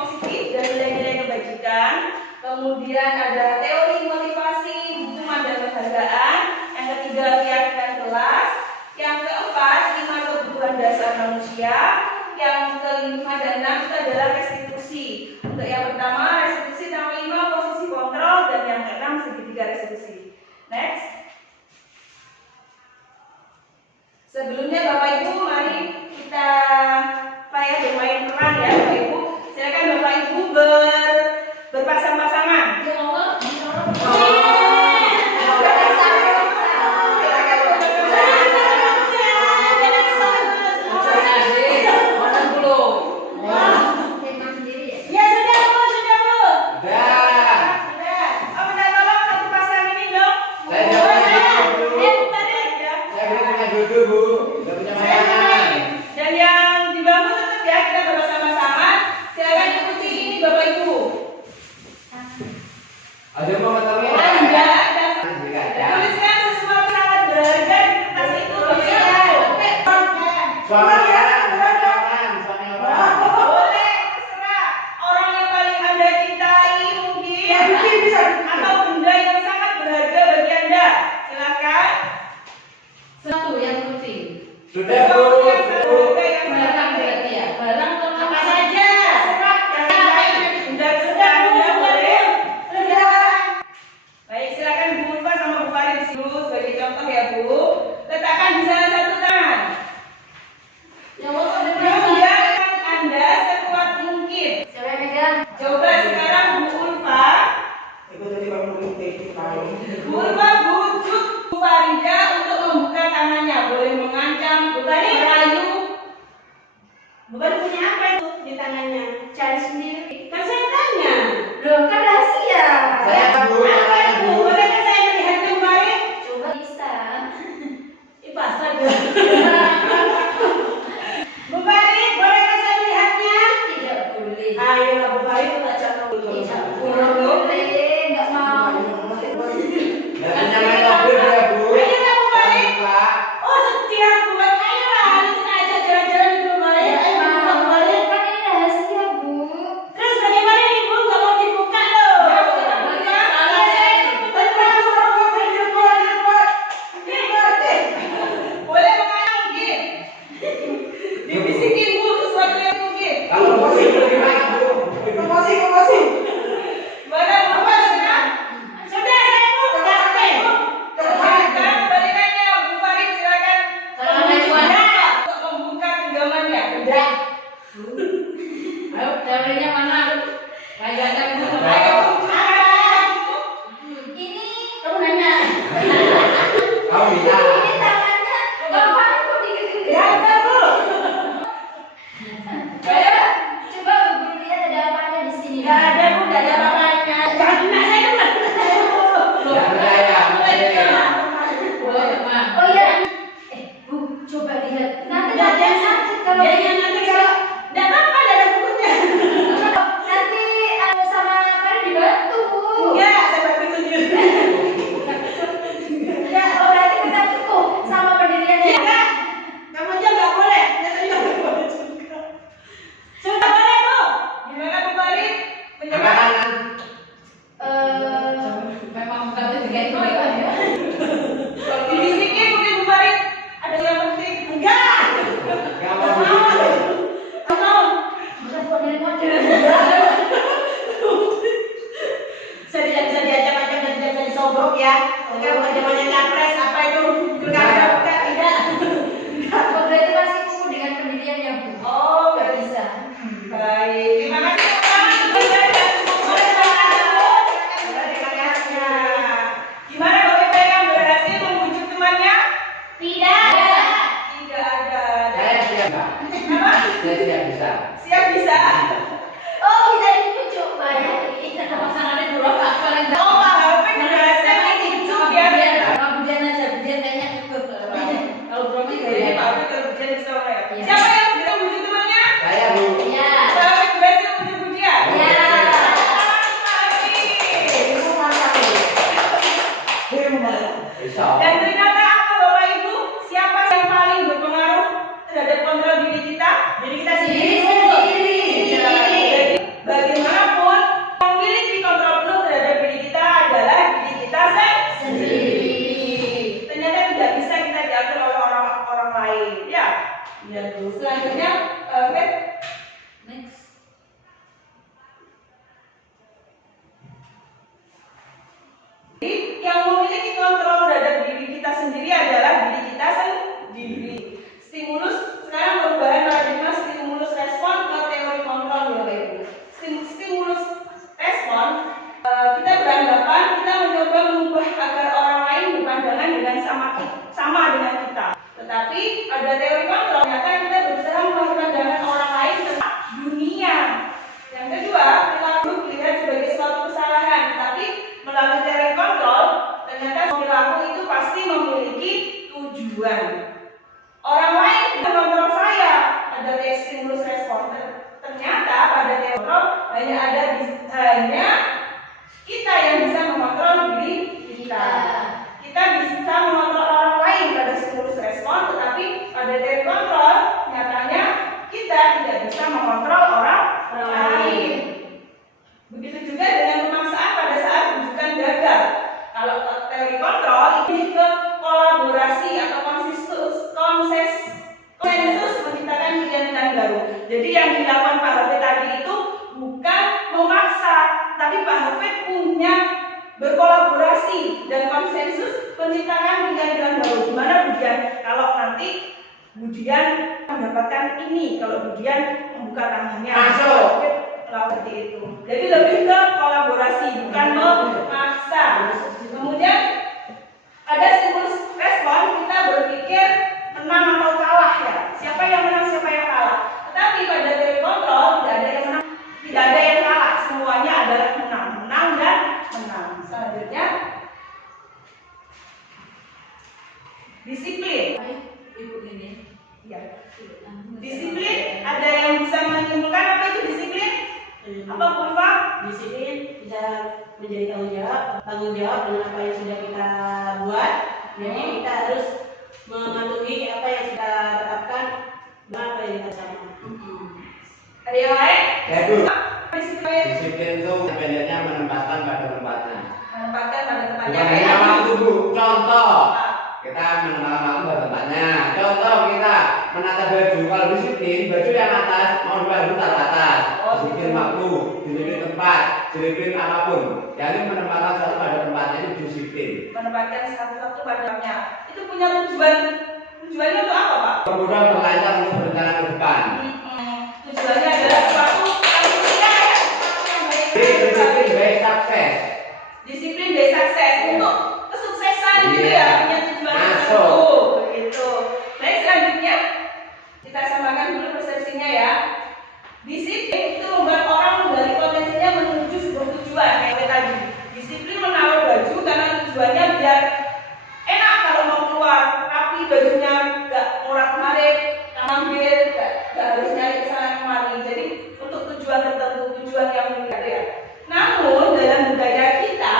positif dan nilai-nilai kebajikan. Kemudian ada teori motivasi, hukuman dan penghargaan. Yang ketiga, keyakinan kelas. Yang keempat, 5 kebutuhan dasar manusia. Yang kelima dan 6 itu adalah restitusi. Untuk yang pertama restitusi, yang kelima posisi kontrol, dan yang keenam segitiga restitusi. Next. Sebelumnya Bapak Ibu, mari kita bermain peran ya Bapak Ibu. Silakan Bapak Ibu berpasang-pasangan. Dan ternyata apa Bapak Ibu? Siapa yang paling berpengaruh terhadap kontrol diri kita? Diri kita sendiri. Jadi hanya kita yang bisa mengontrol diri kita. Kita bisa mengontrol orang lain pada stimulus respon, tetapi pada direct control nyatanya kita tidak bisa mengontrol orang lain. Begitu juga dengan pemaksaan pada saat rujukan gagal. Kalau teori kontrol ini ke kolaborasi atau konsensus menciptakan pilihan baru. Jadi yang dilakukan Pak Hafid tadi itu bukan memaksa, tapi Pak Hafid punya berkolaborasi dan konsensus menciptakan pilihan baru. Gimana Budian? Kalau nanti Budian mendapatkan ini, kalau Budian membuka tangannya, masuk seperti itu. Jadi lebih ke kolaborasi, bukan memaksa. Kemudian ada stimulus respon, kita berpikir menang atau kalah ya. Siapa yang menang, siapa yang kalah. Tetapi pada teori kontrol tidak ada yang menang, tidak ada yang kalah. Semuanya adalah menang, menang dan menang. Selanjutnya disiplin. Ibu ini. Ya. Disiplin. Ada yang bisa menyimpulkan apa itu disiplin? Apa Pulva? Disiplin bisa menjadi tanggung jawab dengan apa yang sudah kita buat. Jadi kita harus mematuhi apa yang kita tetapkan dan apa yang kita sama. Ada yang lain? Disiplin itu sebenarnya menempatkan pada tempatnya. Menempatkan pada tempatnya. Bukan hanya waktu Bu. Contoh, kita menempatkan waktu pada tempatnya. Contoh kita menata baju. Kalau disiplin, baju yang atas mau dibaju taruh atas. Disiplin waktu, disiplin tempat, disiplin apapun. Jadi menempatkan sesuatu pada tempatnya itu disiplin. Menempatkan sesuatu pada tempatnya. Itu punya tujuan. Tujuannya untuk apa, Pak? Kemudian berlancar untuk berencana ke depan. Tujuannya adalah sesuatu yang mulia ya. Disiplin baik sukses. Disiplin based sukses untuk kesuksesan gitu ya, punya tujuan tertentu begitu. Baik, selanjutnya kita samakan dulu persepsinya ya. Disiplin itu membuat orang menggali potensinya menuju sebuah tujuan kayak tadi. Disiplin menaruh baju karena tujuannya biar enak kalau mau keluar, tapi bajunya nggak morak-marik, ngambil, nggak harus nyari kesana kemari. Jadi untuk tujuan tertentu, tujuan yang mulia ya. Namun dalam budaya kita,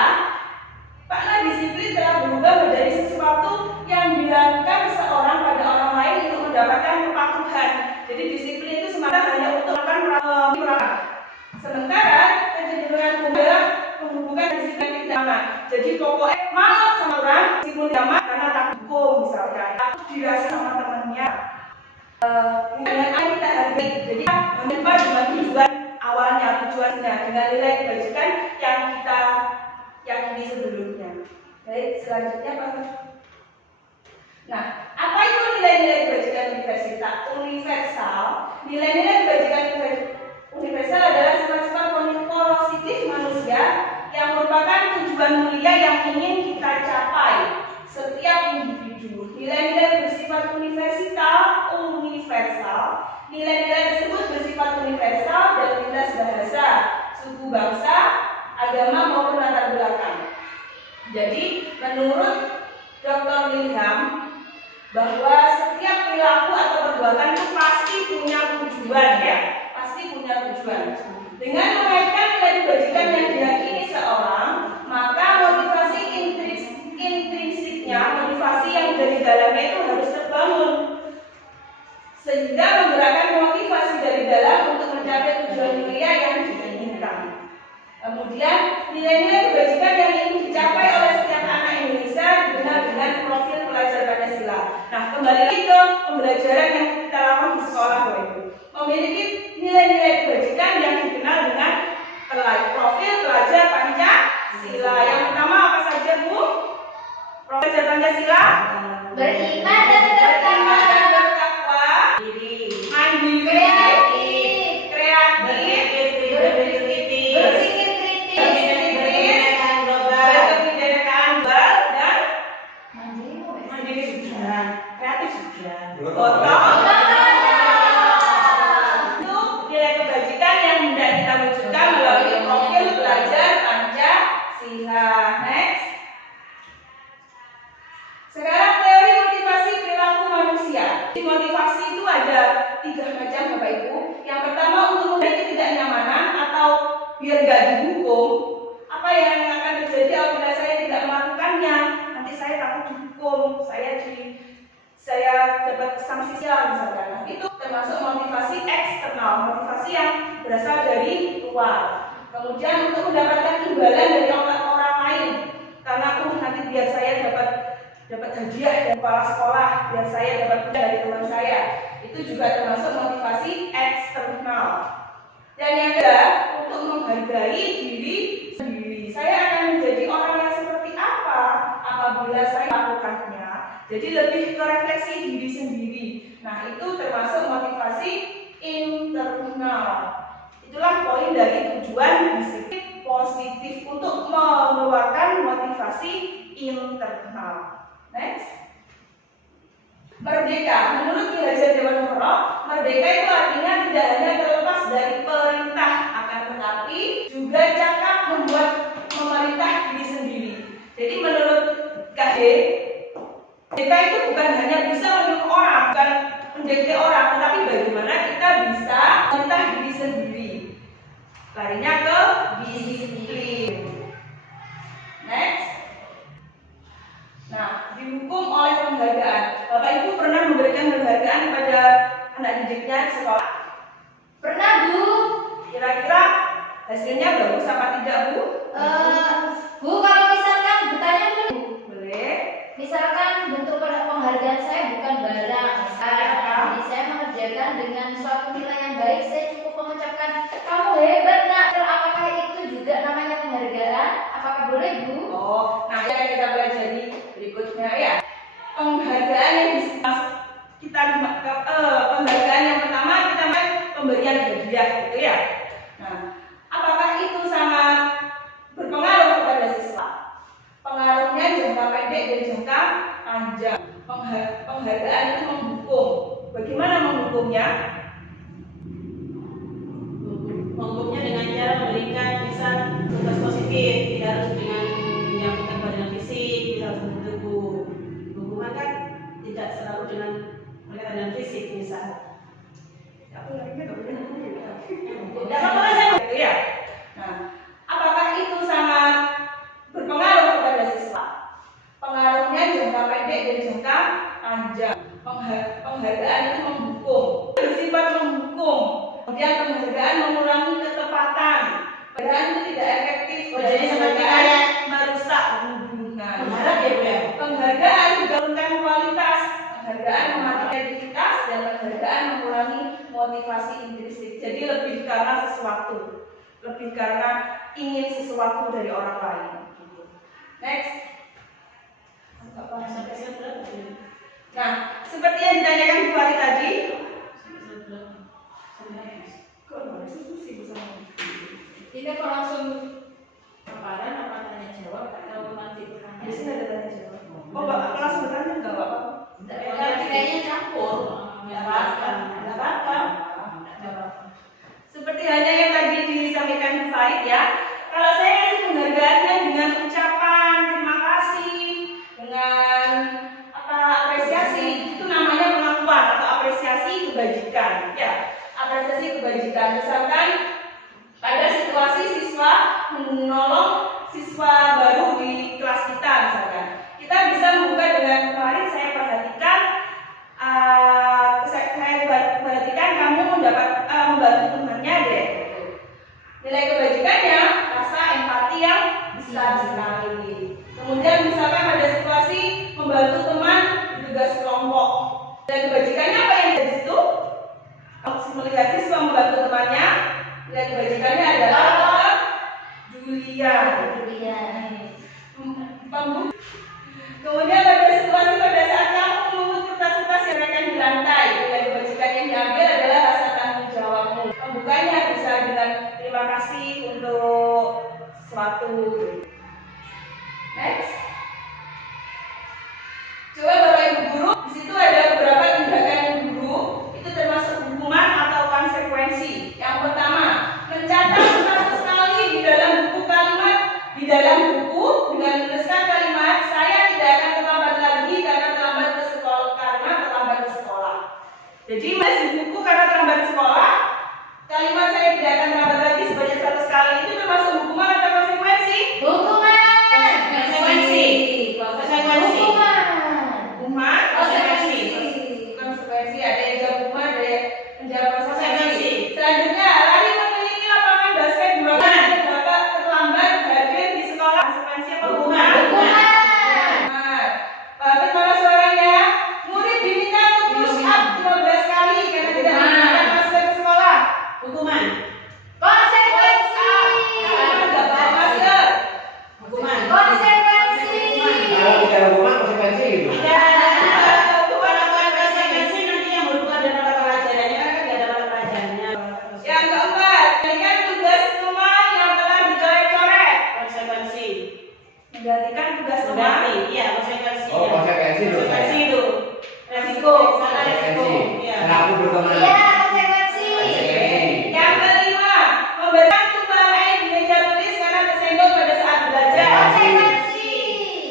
makna disiplin telah berubah menjadi sesuatu yang dilakukan seseorang pada orang lain untuk mendapatkan kepatuhan. Jadi disiplin itu semata hanya untuk melakukan peraturan. Sementara kecenderungan adalah menghubungkan disiplin pidana. Jadi pokoknya malah sama orang disiplin pidana karena takut hukum misalkan, takut dirasa sama temannya. Dengan apa kita hargai. Jadi menimpa dengan tujuan awalnya, tujuannya dengan nilai kebajikan yang kita yakini sebelumnya. Baik, selanjutnya Pak. Nah, apa itu nilai-nilai kebajikan universal? Nilai-nilai kebajikan universal adalah sifat-sifat positif manusia yang merupakan tujuan mulia yang ingin kita capai setiap individu. Nilai-nilai bersifat universal. Nilai-nilai tersebut bersifat universal dan lintas bahasa, suku bangsa, agama maupun latar belakang. Jadi menurut Dr. Wilhelm bahwa setiap perilaku atau perbuatan itu pasti punya tujuan ya, pasti punya tujuan. Dengan mengaitkan nilai kebajikan yang diyakini seorang, maka motivasi intrinsiknya, motivasi yang dari dalamnya itu harus terbangun, sehingga menggerakkan motivasi dari dalam untuk mencapai tujuan mulia yang diinginkan. Kemudian nilai-nilai kebajikan yang ingin dicapai oleh setiap anak Indonesia dikenal dengan profil pelajar Pancasila. Nah, kembali lagi ke pembelajaran yang kita lakukan di sekolah Bapak Ibu. Memiliki nilai-nilai kebajikan yang dikenal dengan profil pelajar Pancasila. Yang pertama apa saja Bu? Profil pelajar Pancasila? Beriman dan bertakwa, mandiri, kreatif, berpikir kritis, berkebinekaan global, dan mandiri sudah, kreatif sudah, gotong. Itu nilai kebajikan yang hendak kita wujudkan melalui profil pelajar Pancasila. Next. Sekarang teori motivasi perilaku manusia. Motivasi itu ada 3 macam Bapak Ibu. Yang pertama untuk menghindari ketidaknyamanan atau biar gak dihukum, apa yang akan terjadi apabila saya tidak melakukannya? Nanti saya takut dihukum, saya dapat sanksi sosial misalkan. Nah, itu termasuk motivasi eksternal, motivasi yang berasal dari luar. Kemudian untuk mendapatkan imbalan dari orang lain, karena nanti biar saya dapat hadiah dari kepala sekolah, biar saya dapat hadiah dari teman saya, itu juga termasuk motivasi eksternal. Dan yang kedua, untuk menghargai diri sendiri. Saya akan menjadi orang yang seperti apa apabila saya melakukannya. Jadi lebih ke refleksi diri sendiri. Nah, itu termasuk motivasi internal. Itulah poin dari tujuan disiplin positif untuk mengeluarkan motivasi internal. Next. Merdeka. Menurut Ki Hajar Dewanegoro, merdeka itu artinya tidak hanya terlepas dari perintah, akan tetapi juga cakap membuat memerintah diri sendiri. Jadi menurut KD, merdeka itu bukan hanya bisa menyuruh orang, bukan menjadi orang, tetapi bagaimana kita bisa memerintah diri sendiri. Larinya ke disiplin. Next. Nah, dihukum oleh penghargaan. Bapak Ibu pernah memberikan penghargaan kepada anak didiknya di sekolah? Pernah, Bu. Kira-kira hasilnya bagus apa tidak, Bu? Bu, kalau misalkan bertanya dulu. Boleh. Misalkan bentuk penghargaan saya bukan barang. Jadi saya mengerjakan dengan suatu nilai yang baik, saya cukup mengucapkan kamu hebat nak. Apakah itu juga namanya penghargaan? Apakah boleh, Bu? Oh, nah yang kita pelajari berikutnya ya. Penghargaan yang penghargaan yang pertama kita pemberian hadiah gitu ya. Nah, apakah itu sangat berpengaruh kepada siswa? Pengaruhnya jangka pendek dan jangka panjang. Penghargaan itu menghukum. Bagaimana menghukumnya? Menghukumnya dengan cara memberikan misal tugas positif, tidak harus dengan menyangkutkan badan fisik, misal seperti itu. Hukuman kan tidak selalu dengan berkaitan dengan fisik, misal. Aku larinya nggak boleh ngomong ya. Tidak apa-apa saya Gitu ya. Nah, apakah itu sangat berpengaruh kepada siswa? Pengaruhnya jangka pendek dan jangka panjang. Penghargaan itu menghukum, bersifat menghukum. Kemudian penghargaan mengurangi ketepatan. Penghargaan itu tidak efektif. jadi seperti kayak merusak hubungan. mengharap ya, Bu ya. Penghargaan juga menurunkan kualitas. Penghargaan mematikan kreativitas dan penghargaan mengurangi motivasi intrinsik. Jadi lebih karena sesuatu, lebih karena ingin sesuatu dari orang lain. Next. Sampai berapa? Nah, seperti yang ditanyakan Bu Fari tadi, kok nggak diskusi bersama? Ini kok langsung paparan apa tanya jawab atau nanti bertanya? Di sini ada tanya jawab. Oh, Bapak langsung bertanya enggak, Bapak? Kayaknya campur. Tidak apa-apa. Tidak apa-apa. Seperti halnya yang tadi disampaikan Bu Farid ya, kalau saya kasih penghargaannya dengan ucapan terima kasih, dengan apresiasi, itu namanya pengakuan atau apresiasi kebajikan ya, apresiasi kebajikan. Misalkan pada situasi siswa menolong siswa baru di kelas kita misalkan, kita bisa membuka dengan kemarin saya perhatikan kamu membantu temannya deh. Nilai kebajikannya rasa empati yang besar sekali. Kemudian misalkan ada situasi membantu teman di tugas kelompok, nilai kebajikannya apa yang ada di situ? Melihat siswa membantu temannya, nilai kebajikannya adalah Julian. Kemudian pada situasi pada saat kamu memungut kertas-kertas yang rekan di lantai, nilai kebajikan yang diambil adalah rasa tanggung jawabmu. Pembukanya bisa dengan terima kasih untuk sesuatu. Next. Coba Bapak Ibu guru, di situ ada beberapa tindakan guru, itu termasuk hukuman atau konsekuensi. Yang pertama, mencatat 100 kali di dalam buku kalimat, di dalam buku dengan menuliskan kalimat saya tidak akan terlambat lagi karena terlambat ke sekolah. Jadi masih buku karena terlambat sekolah, kalimat saya tidak akan terlambat lagi sebanyak 100 kali itu Menggantikan tugas teman yang telah dicoret-coret. Konsekuensi. Menggantikan tugas teman. Berarti, iya konsekuensi. Oh, konsekuensi dulu Konsekuensi saya. itu. Resiko, sana resiko. Konsekuensi. Iya. Karena aku berteman. Iya, konsekuensi. Yang kelima, memberikan tumpahan air di meja tulis karena tersenggol pada saat belajar. Konsekuensi.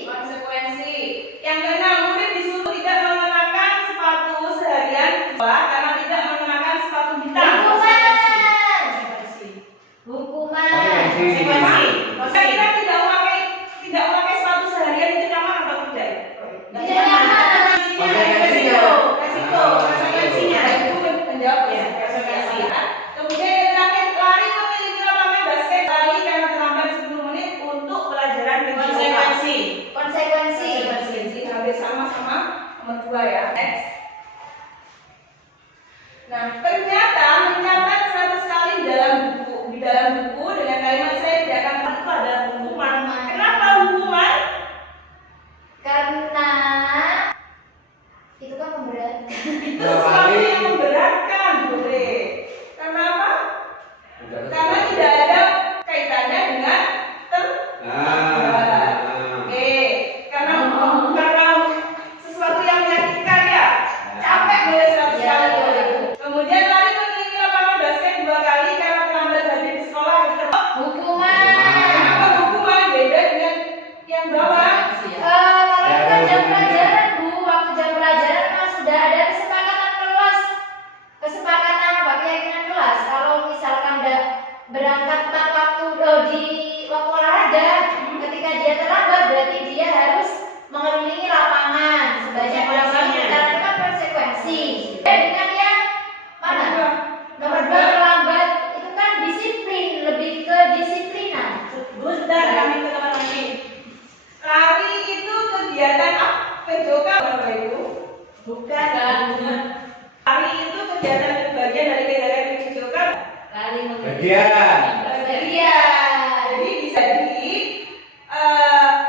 Konsekuensi. Yang keenam, murid disuruh tidak mengenakan sepatu seharian sekolah karena tidak mengenakan sepatu hitam. Konsekuensi. Hukuman. Konsekuensi. Kira-kira tidak memakai sepatu seharian itu nyaman atau tidak? Tidak nyaman. Resiko. Resiko. Konsekuensinya. Itu menjawab ya. Iya, konsekuensi. Kemudian yang terakhir, lari memiliki lapangan basket kali karena terlambat 10 menit untuk pelajaran Konsekuensi. Konsekuensi. Konsekuensi hampir sama-sama nomor 2 ya. Next. Nah, ternyata mencatat 100 kali di dalam buku dengan kalimat saya tidak akan itu adalah hukuman. Kenapa hukuman? Karena itu kan memberatkan. Itu sesuatu yang memberatkan, Bure. Karena apa? Karena tidak ada kaitannya dengan Oke, karena sesuatu yang menyakitkan ya. Capek nulis 100 Ya, kali. betul. Kemudian lari mengelilingi lapangan basket 2 kali karena terlambat hadir di sekolah. Hukuman. Kenapa hukuman beda dengan yang bawah? Kalau bukan jam pelajaran, Bu, waktu jam pelajaran memang sudah ada kesepakatan kelas. Kesepakatan apa keyakinan kelas. Kalau misalkan berangkat tepat waktu di waktu olahraga, ketika dia terlambat berarti dia harus mengelilingi lapangan sebanyak berapa Konsekuensinya. karena itu kan konsekuensi. Dengan yang mana? Nomor 2 Nomor terlambat itu kan disiplin, lebih ke disiplinan. Bunda, kami ke tempat lagi. Lari itu kegiatan PJOK Bapak Ibu. Bukan. Lari itu kegiatan bagian dari kegiatan PJOK. Lari Bagian. Jadi bisa jadi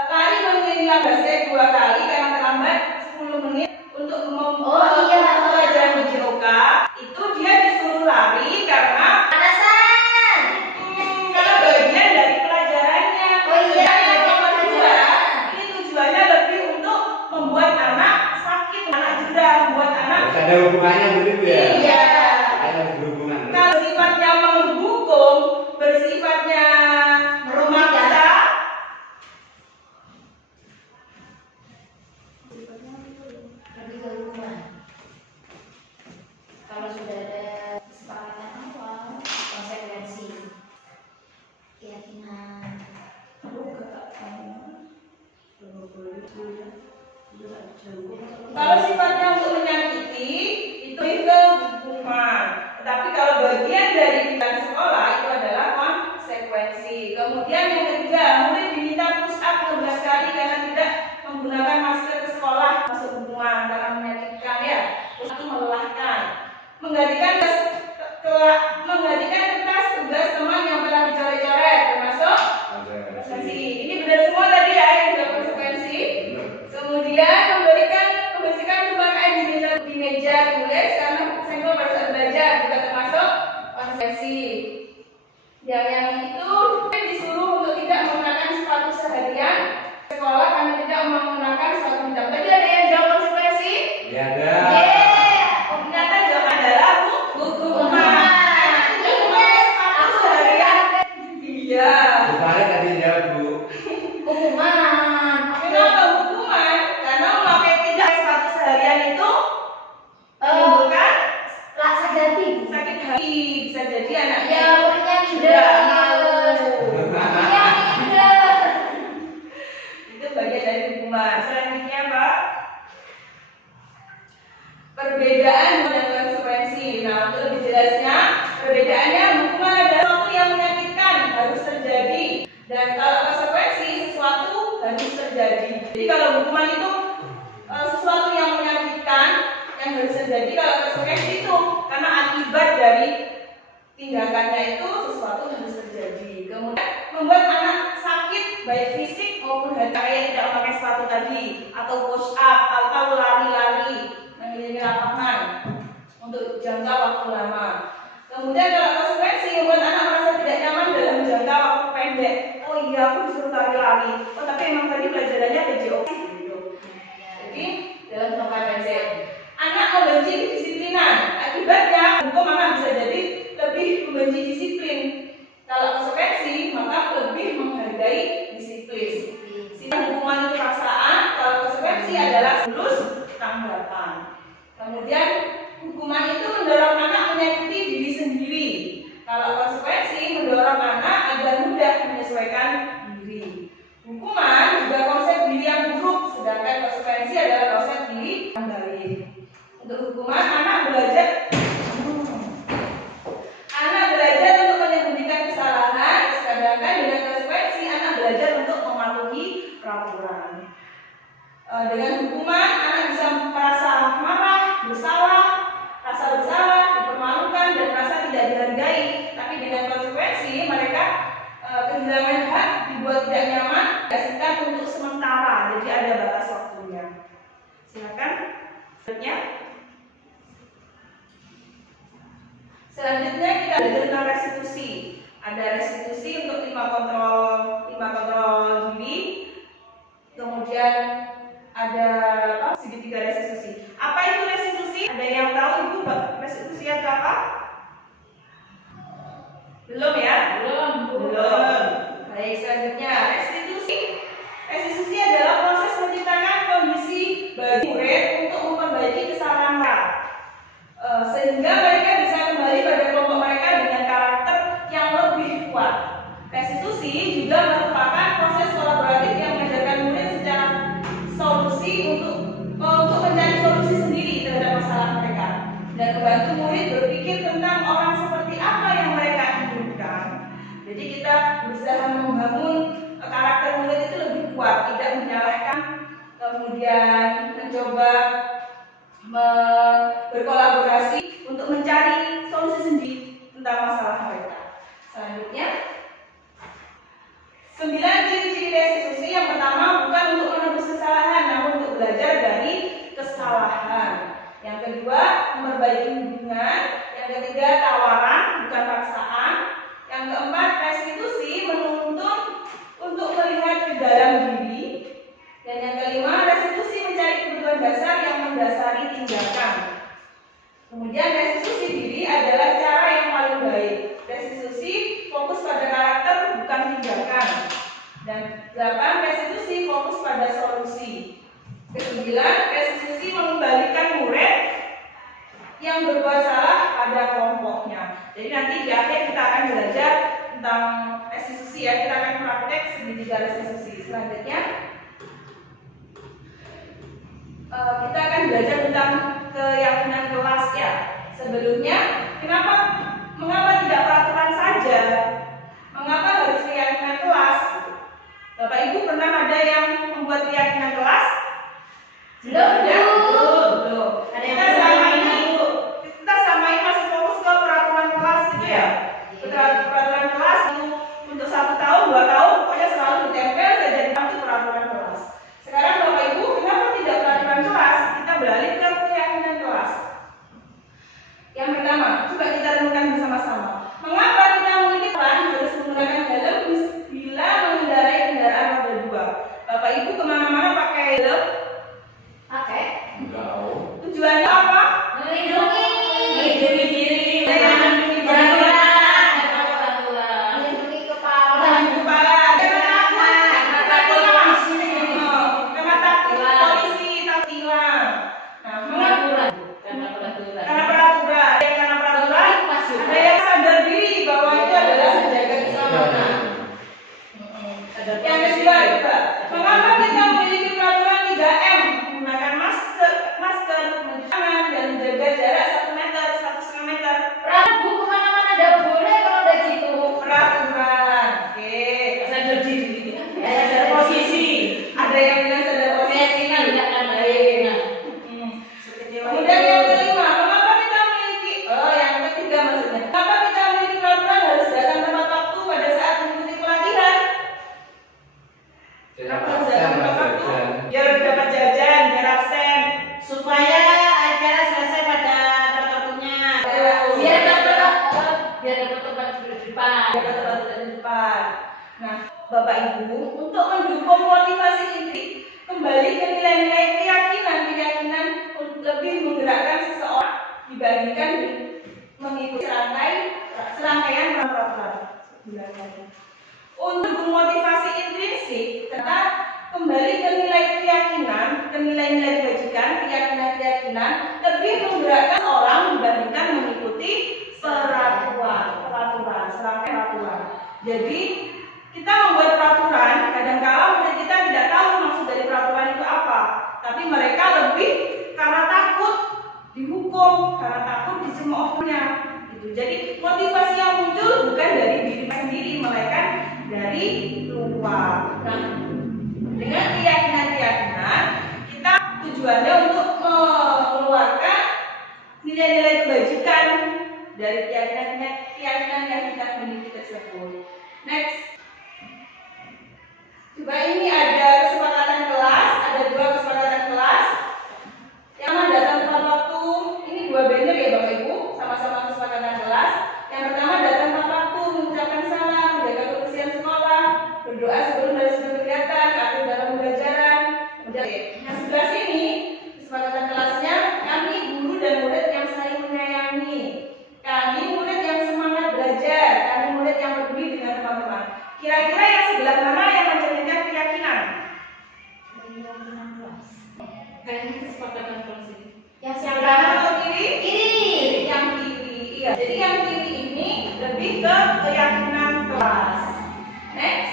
lari mengelilingi basket 2 kali karena terlambat 10 menit untuk Oh, iya. pelajaran PJOK. Itu dia disuruh lari karena Panasan. karena bagian dari pelajarannya. Oh iya, Sedangkan yang bagian nomor 2, pelajaran. ini tujuannya lebih untuk membuat anak sakit, anak cedera, membuat anak. Harus ada hubungannya begitu ya? Iya. Ada berhubungan. Kalau sifatnya menghukum, bersifatnya memaksa, Lebih ke hukuman. Kalau sudah ada kesepakatan awal, konsekuensi, keyakinan. kalau sifatnya untuk menyakiti, itu ke hukuman. Tetapi kalau bagian dari bidang sekolah itu adalah konsekuensi. Kemudian yang ketiga, murid diminta push up 12 kali karena tidak menggunakan masker ke sekolah, masuk hukuman karena menyakitkan ya. Push up itu melelahkan. Menggantikan kertas tugas teman yang telah dicoret-coret termasuk konsekuensi. Ini benar semua tadi ya yang sudah konsekuensi. Kemudian membersihkan tumpahan air di meja tulis karena senggol pada saat belajar juga termasuk konsekuensi. Yang itu disuruh untuk tidak menggunakan sepatu seharian sekolah karena tidak menggunakan sepatu hitam. Tadi ada yang jawab konsekuensi? Ya ada. Ternyata jawaban adalah hukuman. Sepatu seharian. Iya. Kemarin tadi jawab Bu. Hukuman. Kenapa hukuman? Karena memakai tidak sepatu seharian itu menimbulkan Sakit hati. sakit hati, bisa jadi anaknya Ya, umurnya cedera. Iya, minder. Itu bagian dari hukuman. Selanjutnya Pak, perbedaan dan konsekuensi. Nah, untuk lebih jelasnya, perbedaannya hukuman adalah sesuatu yang menyakitkan harus terjadi, dan kalau konsekuensi sesuatu harus terjadi. Jadi kalau hukuman itu sesuatu yang menyakitkan yang harus terjadi, kalau konsekuensi itu karena akibat dari tindakannya itu sesuatu harus terjadi. Kemudian membuat anak sakit baik fisik maupun hati, kayak tidak memakai sepatu tadi, atau push up, atau lari-lari mengelilingi lapangan untuk jangka waktu lama. Kemudian kalau konsekuensi membuat anak mendorong anak agar mudah menyesuaikan diri. Hukuman juga konsep diri yang buruk, sedangkan konsekuensi adalah konsep diri yang baik. Untuk hukuman, anak belajar untuk menyembunyikan kesalahan, sedangkan dengan konsekuensi anak belajar untuk mematuhi peraturan. Dengan hukuman, anak bisa merasa marah, rasa bersalah, dipermalukan, dan merasa tidak dihargai. Tapi dengan konsekuensi, mereka kehilangan hak, dibuat tidak nyaman, dikasihkan untuk sementara. Jadi ada batas waktunya. Silakan. Selanjutnya kita belajar tentang restitusi. Ada restitusi untuk 5 kontrol diri. Kemudian ada segitiga restitusi. Apa itu restitusi? Ada yang tahu Ibu restitusi itu apa? Belum ya? Belum. Baik, selanjutnya restitusi. Restitusi adalah proses menciptakan kondisi bagi murid untuk memperbaiki kesalahan mereka, sehingga mereka bisa kembali pada kelompok mereka dengan karakter yang lebih kuat. Restitusi juga merupakan proses kolaboratif yang mengajarkan murid secara solusi untuk mencari solusi sendiri terhadap masalah mereka dan membantu murid berpikir tentang orang seperti apa yang mereka inginkan. Jadi kita berusaha membangun karakter murid itu lebih kuat, tidak menyalahkan, kemudian mencoba berkolaborasi untuk mencari solusi sendiri tentang masalah mereka. Selanjutnya, 9 ciri-ciri restitusi. Yang pertama, bukan untuk menebus kesalahan, namun untuk belajar dari kesalahan. Yang kedua, memperbaiki hubungan. Yang ketiga, tawaran, bukan paksaan. Yang keempat, restitusi menuntun untuk melihat ke dalam diri. Dan yang kelima, restitusi mencari kebutuhan dasar yang mendasari tindakan. Kemudian restitusi diri adalah cara yang paling baik. Restitusi fokus pada karakter, bukan tindakan. Dan 8, restitusi fokus pada solusi. Ke-9, restitusi mengembalikan murid yang berbuat salah pada kelompoknya. Jadi nanti di akhir kita akan belajar tentang restitusi ya. Kita akan praktek segitiga restitusi. Selanjutnya kita akan belajar tentang keyakinan kelas ya. Sebelumnya, mengapa tidak peraturan saja? Mengapa harus keyakinan kelas? Bapak Ibu pernah ada yang membuat keyakinan kelas? Belum. Kita selama ini masih fokus ke peraturan kelas gitu ya. Peraturan kelas itu untuk 1 tahun, 2 tahun, pokoknya selalu ditempel saja di peraturan kelas. Sekarang Bapak Ibu, kenapa tidak peraturan kelas? Kita beralih ke keyakinan kelas. Yang pertama, coba kita renungkan bersama-sama. Mengapa kita memiliki peran harus menggunakan helm bila mengendarai kendaraan roda 2? Bapak Ibu kemana-mana pakai helm? Pakai. Tujuannya apa? Melindungi diri. Melindungi kepala. Karena takut polisi, takut hilang. Nah, karena peraturan. Ada yang sadar diri bahwa itu adalah menjaga keselamatan. Yang kedua juga, mengapa kita memiliki peraturan 3M? Menggunakan masker, mencuci tangan, dan menjaga jarak 1 meter, 1,5 meter. Rabu kemana-mana tidak boleh kalau udah gitu. Peraturan. Oke. Sadar diri. Sadar posisi. Ada yang bilang sadar posisi. Kemudian yang kelima, mengapa kita memiliki? Yang ketiga maksudnya. Mengapa kita memiliki peraturan harus datang tepat waktu pada saat mengikuti pelatihan? Kenapa harus datang tepat waktu? Biar dapat jajan, biar absen, supaya acara selesai pada tepat waktunya. Biar dapat tempat duduk di depan. Nah, Bapak Ibu, untuk mendukung motivasi ini, kembali ke nilai-nilai keyakinan lebih menggerakkan seseorang dibandingkan mengikuti serangkaian peraturan. Untuk memotivasi intrinsik, kita kembali ke nilai keyakinan, ke nilai-nilai kebajikan, keyakinan lebih menggerakkan orang dibandingkan mengikuti serangkaian peraturan. peraturan. Jadi kita membuat peraturan, kadang-kala murid kita tidak tahu maksud dari peraturan itu apa, tapi mereka lebih karena takut dihukum, karena takut dicemoohnya. Gitu. Jadi motivasi yang muncul bukan dari diri sendiri, melainkan dari luar. Nah, dengan keyakinan-keyakinan kita tujuannya untuk mengeluarkan nilai-nilai kebajikan dari keyakinan yang kita miliki tersebut. Next. Coba ini ada kesepakatan kelas, ada 2 kesepakatan kelas. Yang mana datang tepat waktu, ini 2 banner ya Bapak Ibu, sama-sama kesepakatan kelas. Yang pertama datang tepat waktu, mengucapkan salam, menjaga kebersihan sekolah, berdoa sebelum dan sesudah kegiatan, aktif dalam pembelajaran. Yang sebelah sini kesepakatan kelasnya, kami guru dan murid yang saling menyayangi, kami murid yang semangat belajar, kami murid yang peduli dengan teman-teman. Kira-kira yang sebelah mana yang mencerminkan keyakinan? Kayaknya kesepakatan kelas ini. Yang Yang sebelah kanan atau kiri? kiri. Yang kiri. Iya. Jadi yang kiri ini lebih ke keyakinan kelas. Next.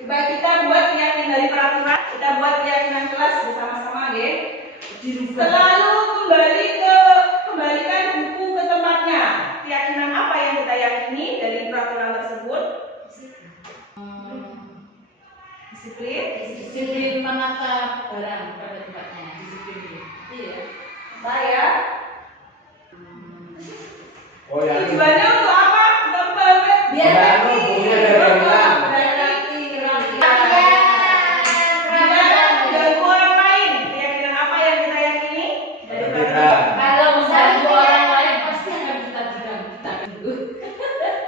Coba kita buat keyakinan dari peraturan. Kita buat keyakinan kelas bersama-sama, deh. Selalu kembalikan buku ke tempatnya. Keyakinan apa yang kita yakini dari peraturan tersebut? Disiplin. Disiplin menata barang pada tempatnya. Disiplin. Iya. Saya. Oh ya. Tujuannya untuk apa? Biar Bantu bukunya dari bilang. Mengganggu orang lain. Keyakinan apa yang kita yakini dari peraturan? Kalau mengganggu orang lain pasti akan kita dulu.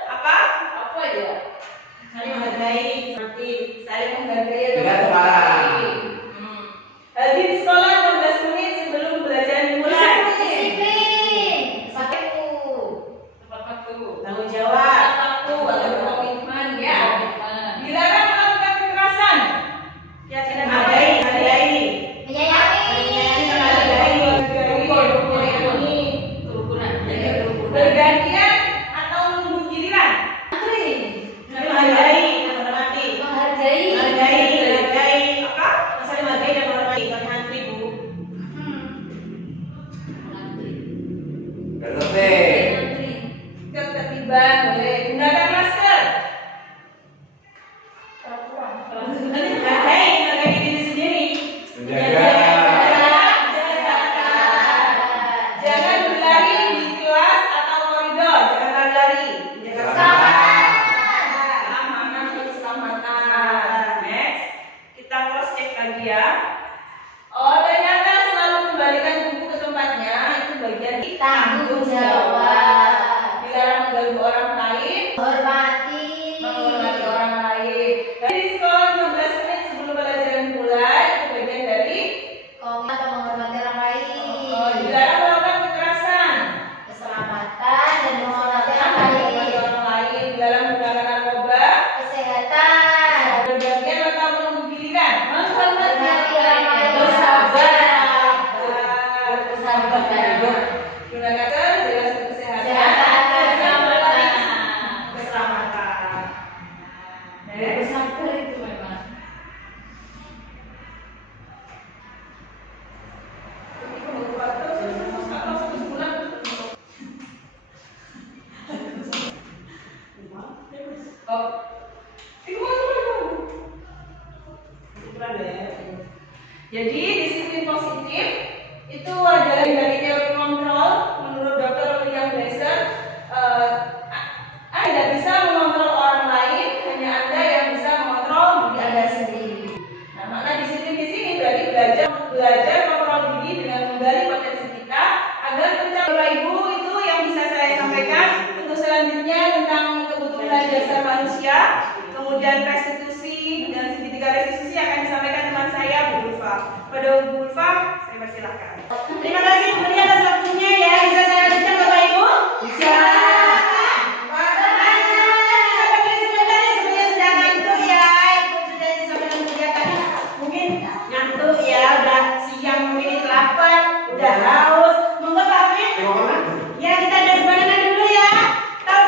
Apa? Apa ya? Saling menghargai, seperti saling menghargai atau Tidak sembarang. Hadir di sekolah 15 menit sebelum pembelajaran dimulai. Disiplin. Satu. Tepat waktu. Tanggung jawab, waktu, atau berkomitmen, ya. Dilarang melakukan kekerasan. Keyakinan apa yang kita yakini? Menyayangi. Kerukunan. Jadi kerukunan. Bergantian atau menunggu giliran? Menghargai dan menghormati. Menghargai. Menghargai. Apa? Saling menghargai dan menghormati. Saling antri, Bu. Berarti. Ketertiban boleh. Gunakan masker. Menghargai diri sendiri. Menjaga. Jangan berlari di kelas atau koridor. Jangan lari-lari. Jaga keamanan dan keselamatan. Next, kita cross check lagi ya. Oh, ternyata selalu kembalikan buku ke tempatnya itu bagian Tanggung jawab. Dilarang mengganggu orang lain, Hormati. menghormati orang lain. Dari sekolah 15 menit sebelum pelajaran mulai itu bagian dari Komen atau menghormati orang lain. dilarang melakukan kekerasan. Keselamatan dan menghormati orang Menghormati lain. orang lain, dilarang menggunakan narkoba, Kesehatan. bergantian atau menunggu giliran. Menghormati orang lain. Bersabar. Bersabar. Gunakan jelas kesehatan. Kesehatan. Keselamatan. Next. Bersabar itu memang. Jadi disiplin positif itu adalah dari teori kontrol menurut Dr. William Blaser. Anda tidak bisa mengontrol orang lain, hanya Anda yang bisa mengontrol diri Anda sendiri. Nah, maka disiplin di sini berarti belajar kontrol diri dengan menggali potensi kita agar mencapai. Bapak Ibu, itu yang bisa saya sampaikan. Untuk selanjutnya tentang kebutuhan dasar manusia, kemudian restitusi dan segitiga restitusi akan disampaikan teman saya Bu Ulfa. Pada Bu Ulfa, saya persilahkan. Terima kasih kemudian atas waktunya ya. Bisa saya lanjutkan Bapak Ibu? Bisa. Mungkin ngantuk ya, udah siang, mungkin lapar, udah haus. Monggo Pak Amin. Ya, kita ada sebarangan dulu ya. Tahu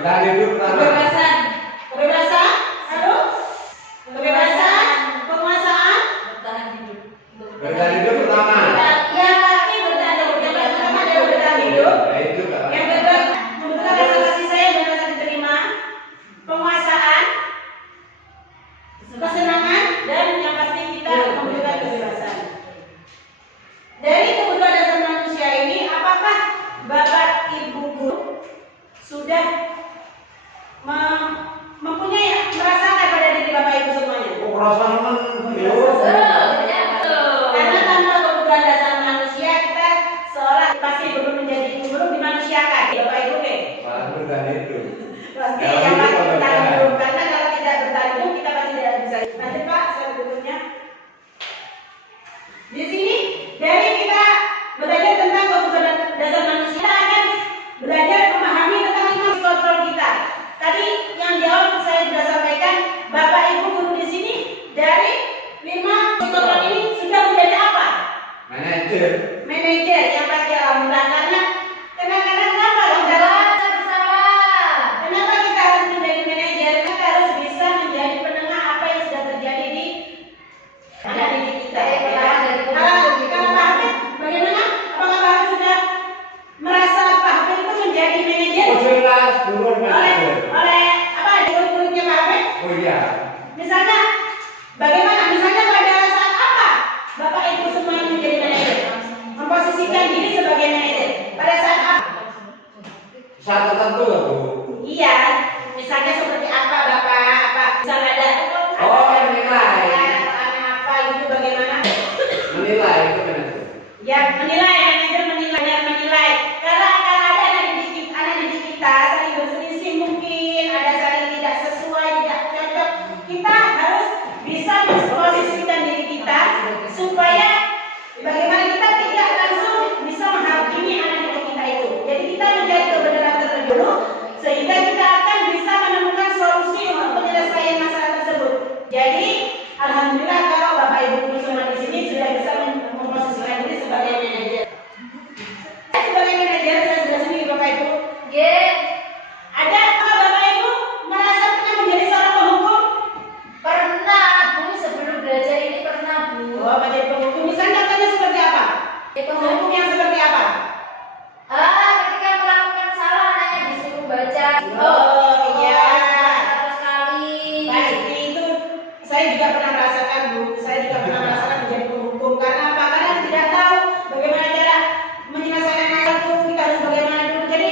Bertahan hidup pertama. Kebebasan. Kebebasan, aduh, kebebasan, penguasaan, Bertahan hidup. Bertahan hidup pertama. yang pasti bertahan hidup. Yang pertama adalah bertahan hidup. Ya, hidup ya. Yang kedua, membutuhkan rasa kasih sayang dan rasa diterima, penguasaan, kesenangan, dan yang pasti kita membutuhkan kebebasan. Dari kebutuhan dasar manusia ini, apakah Bapak Ibu guru sudah mempunyai merasakan pada diri Bapak Ibu semuanya? Oh, perasaan men. Karena tanpa kebutuhan dasar manusia kita seorang pasti belum menjadi belum dimanusiakan. Bapak Ibu nih. Malah bertahan hidup. Pasti Dalam yang hidup pasti atau bertahan bertahan? hidup. Karena kalau tidak bertahan hidup kita pasti tidak bisa. Lanjut Pak, slide berikutnya. Di sini dari kita belajar tentang kebutuhan dasar manusia, kita akan belajar memahami tentang 5 kontrol kita. Tadi yang jawab saya sudah sampaikan, Bapak Ibu guru di sini dari 5 kontrol ini sudah menjadi apa? Manajer. Manajer yang pasti alhamdulillah karena kenapa dong kenapa kita harus menjadi manajer? Kita harus bisa menjadi penengah apa yang sudah terjadi di anak didik kita. Kalau Pak Hafid bagaimana? Apakah Pak Hafid sudah merasa Pak Hafid itu menjadi manajer? Oh, jelas turun manajer. Oleh apa guru-gurunya Pak Hafid? Oh iya. Misalnya bagaimana? Misalnya pada saat apa Bapak Ibu semua yang menjadi manajer? Memposisikan diri sebagai manajer. Pada saat apa? Saat tertentu loh, Bu. Iya, misalnya seperti apa Bapak? Apa? Misalnya ada Oh, menilai. anak apa gitu bagaimana? Menilai itu manajer. Ya, menilai, manajer menilai. Karena akan ada anak didik kita saling berselisih mungkin, ada saling tidak sesuai, tidak cocok. Kita harus bisa memposisikan diri kita supaya bagaimana kita tidak langsung bisa menghakimi anak didik kita itu. Jadi kita menjadi kebenaran terlebih dahulu sehingga kita akan bisa menemukan solusi untuk penyelesaian masalah tersebut. Jadi alhamdulillah kalau Bapak Ibu guru semua di sini sudah bisa memposisikan diri sebagai manajer. Sebagai manajer saya sudah sendiri Bapak Ibu. Ada apa Bapak Ibu merasa pernah menjadi seorang penghukum? Oh, menjadi penghukum. Misalnya contohnya seperti apa? Penghukum yang seperti apa? Oh iya. Baik, itu saya juga pernah merasakan Bu. Saya juga pernah merasakan menjadi penghukum. Karena apa? Karena tidak tahu bagaimana cara menyelesaikan masalah itu. Kita harus bagaimana dulu. Jadi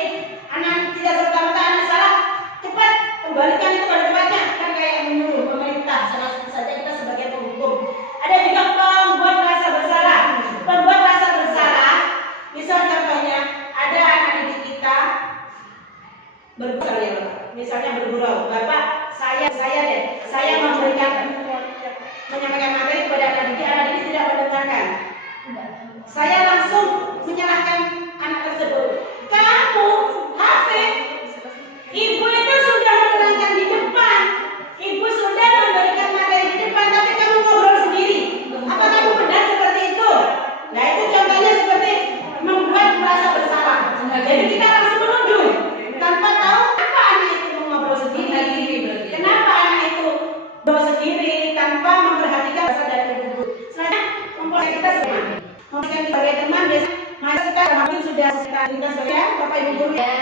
anak tidak serta-merta anak salah cepat kembalikan itu pada tempatnya. Kan kayak menyuruh pemerintah. Salah satu saja kita sebagai penghukum. Ada juga pembuat rasa bersalah. Pembuat rasa bersalah. Misal contohnya ada anak didik kita bergurau ya Bapak. Misalnya bergurau, Bapak saya memberikan menyampaikan materi kepada anak didik tidak mendengarkan. Saya langsung menyalahkan anak tersebut. Kamu, Hafid, ibu itu sudah menerangkan di depan, ibu sudah memberikan materi di depan, tapi kamu ngobrol sendiri. Apa kamu benar seperti itu? Nah itu contohnya seperti membuat merasa bersalah. Jadi kita langsung menuduh tanpa tahu apa anak itu mengobrol sendiri. Kenapa anak itu ngobrol sendiri tanpa memperhatikan bahasa dari ibu. Selanjutnya memposisikan kita sebagai teman biasa masa kita mungkin sudah kita sebagai Bapak Ibu guru ya.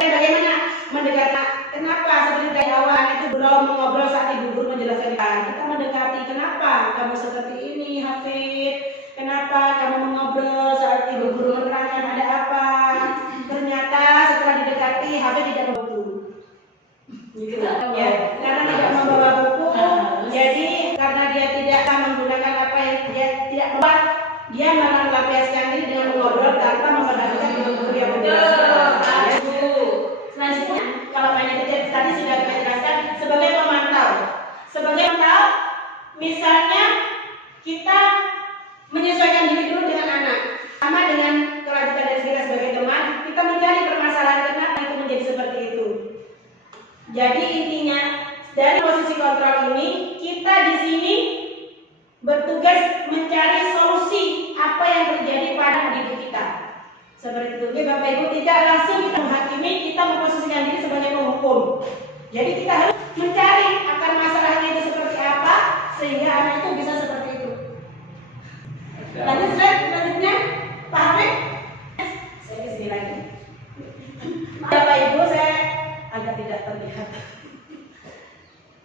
Bagaimana mendekati? Kenapa seperti dari awal itu belum mengobrol saat ibu guru menjelaskan kita mendekati kenapa kamu seperti ini Hafid? Kenapa kamu mengobrol saat ibu guru menerangkan ada apa? Ternyata setelah didekati Hafid tidak membawa buku. Gitu. Ya, karena tidak membawa buku, jadi karena dia tidak menggunakan apa yang dia tidak membawa, dia melampiaskan diri dengan mengobrol tanpa memperhatikan guru yang menjelaskan. Selanjutnya, kalau manajer tadi sudah kita jelaskan sebagai pemantau. Sebagai pemantau, misalnya kita menyesuaikan diri dulu dengan anak. Sama dengan kelanjutan dari kita sebagai teman, kita mencari permasalahan kenapa itu menjadi seperti itu. Jadi intinya dari posisi kontrol ini kita di sini bertugas mencari solusi apa yang terjadi pada didik kita. Seperti itu. Oke, Bapak Ibu, tidak langsung kita menghakimi, kita memposisikan diri sebagai penghukum. Jadi kita harus mencari akar masalahnya itu seperti apa sehingga anak itu bisa seperti itu. Lanjut slide selanjutnya, Pak Hafid. Saya ke sini lagi. Bapak Ibu, saya agak tidak terlihat.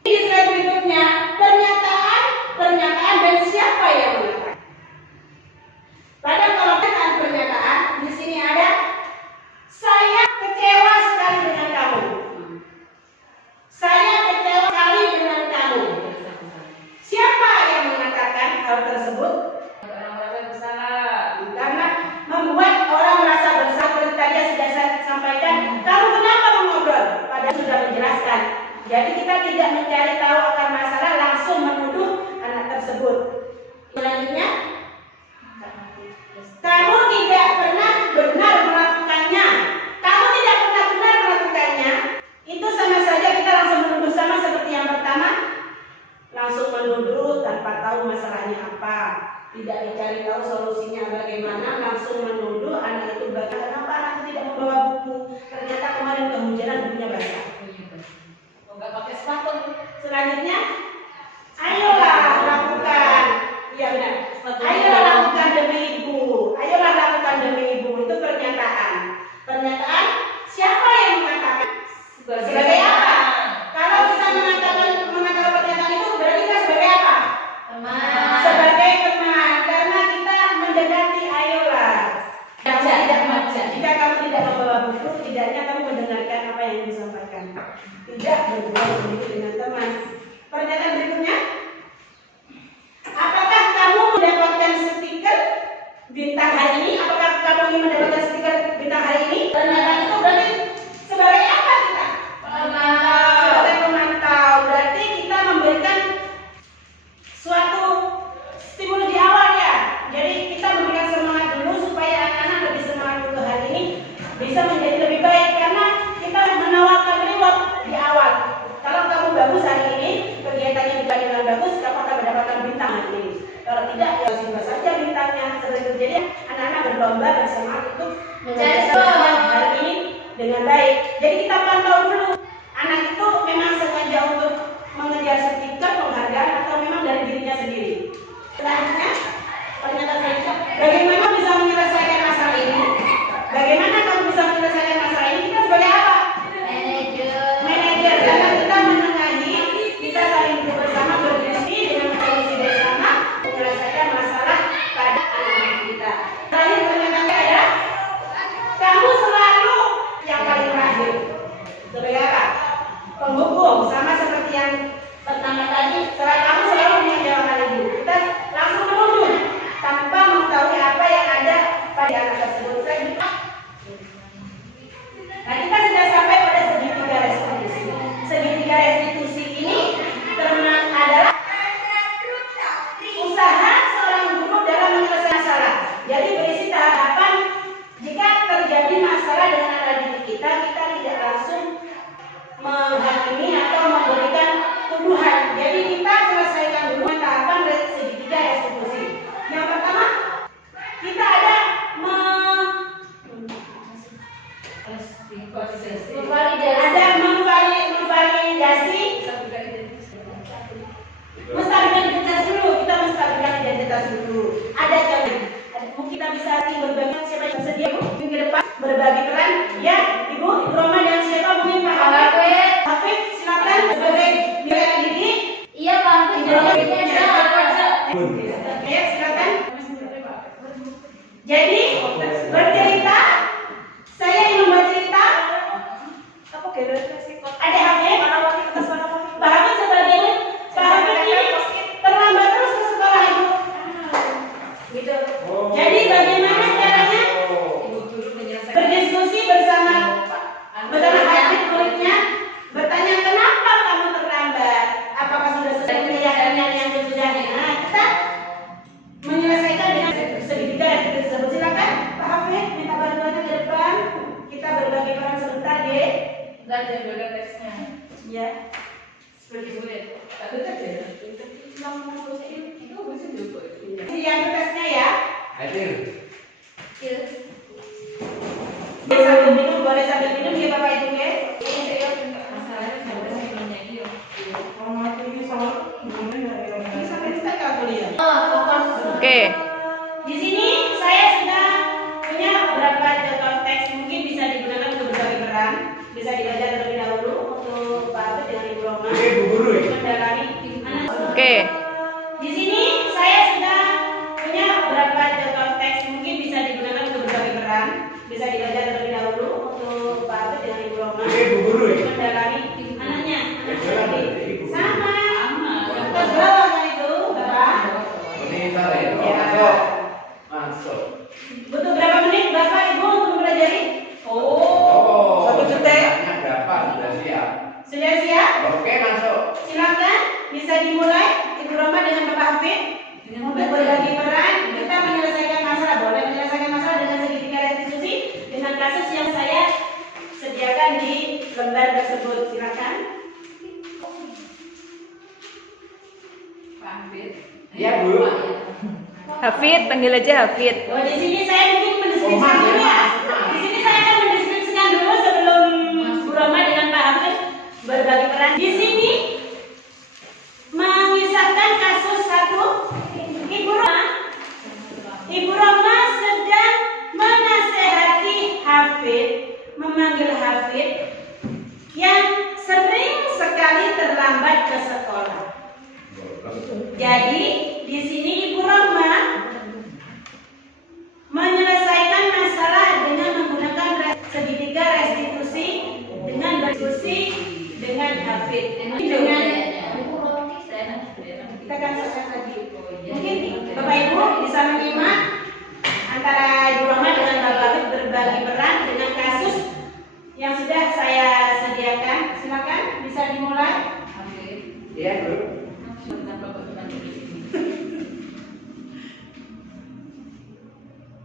Di slide berikutnya, pernyataan dan siapa yang mengatakan. Pada kolom pernyataan di sini ada saya kecewa sekali dengan kamu. Saya kecewa sekali dengan kamu. Siapa yang mengatakan hal tersebut? Orang-orang bersalah. Karena membuat orang merasa bersalah. Seperti tadi yang sudah saya sampaikan, kamu kenapa mengobrol? Padahal sudah menjelaskan. Jadi kita tidak mencari tahu akar masalah, langsung menuduh anak tersebut. Selanjutnya, kamu tidak pernah benar melakukannya. Kamu tidak pernah benar melakukannya. Itu sama saja kita langsung menuduh, sama seperti yang pertama. Langsung menuduh tanpa tahu masalahnya apa. Tidak dicari tahu solusinya bagaimana, langsung menuduh anak itu kenapa anak itu tidak membawa buku. Ternyata kemarin kehujanan bukunya basah. Enggak pakai sepatu. Selanjutnya, ayolah lakukan. Iya benar. Ayolah lakukan demi ibu. Ayolah lakukan demi ibu. Itu pernyataan. Pernyataan siapa yang mengatakan? Sebagai apa? Kalau kita mengatakan pernyataan itu berarti kita sebagai apa? Teman. Sebagai teman. Karena kita mendekati ayolah. Jika kamu tidak membawa buku, tidaknya kamu mendengarkan apa yang disampaikan. Tidak berbuat begitu dengan teman. Pernyataan berikutnya, apakah kamu mendapatkan stiker bintang hari ini? Apakah kamu ingin mendapatkan stiker bintang hari ini? Pernyataan itu berarti sebagai apa kita? Sebagai pemantau. Berarti kita memberikan suatu stimulus di awal ya. Jadi kita memberikan semangat dulu supaya anak-anak lebih semangat untuk hari ini bisa menjadi lebih baik karena kita menawarkan reward di awal. Kalau kamu bagus hari ini, kegiatannya berjalan bagus, kamu akan mendapatkan bintang hari ini. Kalau tidak, ya simpan saja bintangnya. Seperti itu. Jadi anak-anak berlomba bersemangat untuk menjalankan hari ini dengan baik. Jadi kita pantau dulu. Anak itu memang sengaja untuk mengejar stiker penghargaan atau memang dari dirinya sendiri. Selanjutnya, pernyataan selanjutnya, bagaimana bisa menyelesaikan masalah ini? Bagaimana kamu bisa menyelesaikan masalah ini? Kita sebagai apa? Manajer. Karena kita menengahi, kita saling duduk bersama berdiskusi dengan solusi bersama menyelesaikan masalah pada anak-anak kita. Terakhir pernyataannya ada, kamu selalu yang paling terakhir. Sebagai apa? Penghukum. Sama seperti yang pertama tadi, kamu selalu punya jawaban ibu. Kita langsung menuduh tanpa mengetahui apa yang ada pada anak tersebut. Nah, kita sudah sampai pada segitiga restitusi. Segitiga restitusi ini adalah usaha seorang guru dalam menyelesaikan masalah. Jadi berisi tahapan jika terjadi masalah dengan anak didik kita tidak langsung menghakimi atau memberikan tuduhan. Jadi kita selesaikan dulu tahapan segitiga restitusi. Yang pertama, kita ada memvalidasi menstabilkan identitas dulu. Kita menstabilkan identitas dulu. Ada jangan. Mungkin kita bisa berbagi siapa yang bersedia mungkin ke depan berbagi peran. Ya, Ibu Roma dan siapa mungkin Pak Hafid silakan sebagai biaya didik. Iya Pak Hafid. Ya, silakan. Jadi bercerita, saya ingin membuat cerita. Apa ada Hafid? Pak Hafid sebagai Pak Hafid ini terlambat terus ke sekolah Ibu. Gitu. Jadi bagaimana caranya berdiskusi bersama Hafid muridnya, bertanya kenapa kamu terlambat? Apakah sudah selesai kegiatannya yang sudah? Nah, kita menyelesaikan dengan segitiga tersebut. Silakan Pak Hafid minta bantuannya ke depan. Kita berbagi peran sebentar, ya. Dan jaga teksnya. Ya. Seperti sulit. Tapi kan ya. Itu bisa juga. Yang tesnya ya. Hadir. Iya. Sambil minum, boleh sambil minum ya Bapak Ibu ya. Oke. Di sini saya sudah punya beberapa contoh teks, mungkin bisa digunakan untuk berbagai peran. Bisa dibaca terlebih dahulu untuk Pak Abed dengan Ibu Roma Oke, Bu Guru ya? mendalami. Oke. Di sini saya sudah punya beberapa contoh teks, mungkin bisa digunakan untuk berbagai peran. Bisa dibaca terlebih dahulu untuk Pak Abed dengan Ibu Roma Oke, Bu Guru ya? mendalami anaknya. Jalan berarti Ibu. Sama. Atas bawah kan itu, Bapak. Ini ntar ya. Masuk. Masuk. Butuh berapa menit Bapak Ibu untuk mempelajari? Oh, 1 detik. Menitnya berapa? Sudah siap. Sudah siap? Oke, masuk. Silakan bisa dimulai Ibu Roma dengan Bapak Hafid untuk berbagi peran. Kita menyelesaikan masalah, boleh menyelesaikan masalah dengan segitiga restitusi dengan kasus yang saya sediakan di lembar tersebut. Silakan. Iya, Bu. Hafid, panggil aja Hafid. Oh, di sini saya mungkin mendeskripsikan dulu ya. Di sini saya akan mendeskripsikan dulu sebelum Bu Roma dengan Pak Hafid berbagi peran. Di sini mengisahkan kasus satu Ibu Roma sedang menasehati Hafid, memanggil Hafid yang sering sekali terlambat ke sekolah. Jadi di sini Ibu Roma menyelesaikan masalah dengan menggunakan segitiga restitusi dengan berdiskusi dengan Hafid. Dengan kita akan selesai tadi. Mungkin Bapak Ibu bisa menyimak antara Ibu Roma dengan Bapak Hafid berbagi peran dengan kasus yang sudah saya sediakan. Silakan bisa dimulai. Iya, Bu.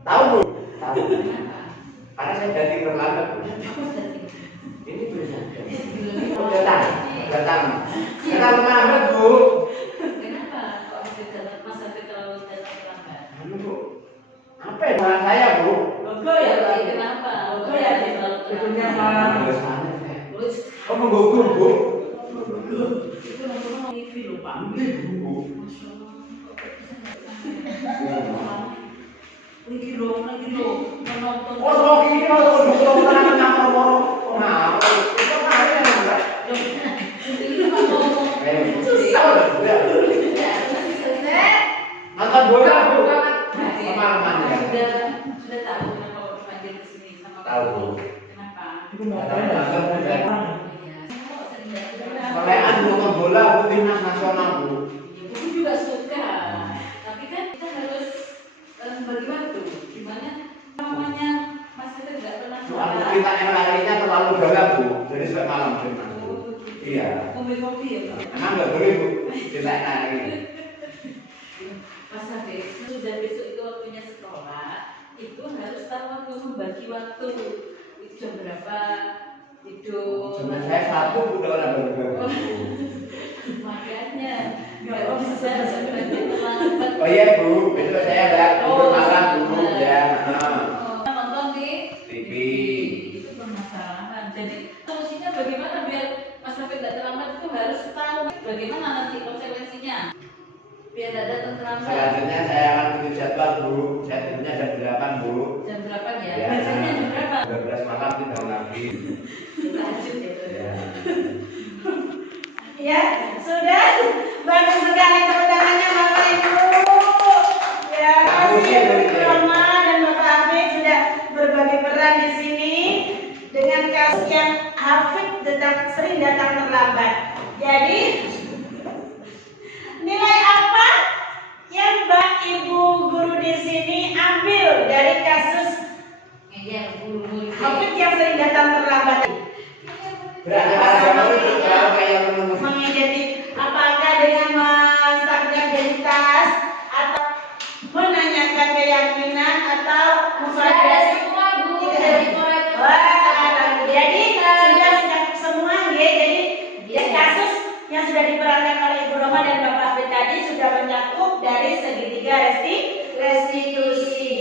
Tahu, Bu? Tahu. Karena saya jadi terlambat, Bu. Ini tulisan. Datang. Datang terlambat, Bu. Anu, Bu. Apa ya bahan saya, Bu? Logo ya, Pak? Logo ya, Itunya malah oh, menggugur, Bu. Bu. Oh, so ini kalau dulu orang ngomong nah, itu kan ada yang enggak. Susah udah. Nonton bola, Bu. Pengalaman ya. Sudah tahu kenapa Bapak panggil ke sini sama Tahu, Bu. Kenapa? Solekan nonton bola, Bu, timnas nasional, Bu. Ibu juga suka, tapi kan kita harus bagi waktu. Gimana namanya Mas Peter nggak pernah Soalnya kita yang larinya terlalu dalam, Bu. Jadi sampai malam timnas. Iya. kopi ya Pak. Emang nggak boleh, Bu. Kita lari. Mas Habib, sudah besok itu waktunya sekolah, itu harus tahu waktu membagi waktu. Itu jam berapa tidur. Cuma saya satu udah orang berbagi. Makanya nggak bisa sebenarnya terlambat. Oh iya, Bu. Besok saya ada tidur malam dulu ya. Nonton di TV. Itu permasalahan. Jadi solusinya bagaimana biar Mas Hafid tidak terlambat itu harus tahu bagaimana nanti konsekuensinya biar tidak datang terlambat. Selanjutnya saya akan bikin jadwal, Bu. Saya tidurnya jam 8, Bu. Jam berapa ya? Ya. Biasanya jam berapa? 12 malam tidak lagi. Lanjut ya. Ya. Ya, sudah. Bagus sekali tepuk tangannya Bapak Ibu. Ya, kasih Ibu Roma dan Bapak Hafid sudah berbagi peran di sini dengan kasus yang Hafid sering datang terlambat. Jadi, nilai apa yang Mbak Ibu guru di sini ambil dari kasus Iya, guru-guru. Hafid yang sering datang terlambat? Berarti ada itu kalau kayak menunggu. Mengidentik apakah dengan menstabilkan identitas atau menanyakan keyakinan atau memvalidasi semua Bu dari mulai jadi sudah semua ya. Jadi kasus yang sudah diperankan oleh Ibu Roma dan Bapak Hafid tadi sudah mencakup dari segitiga restitusi.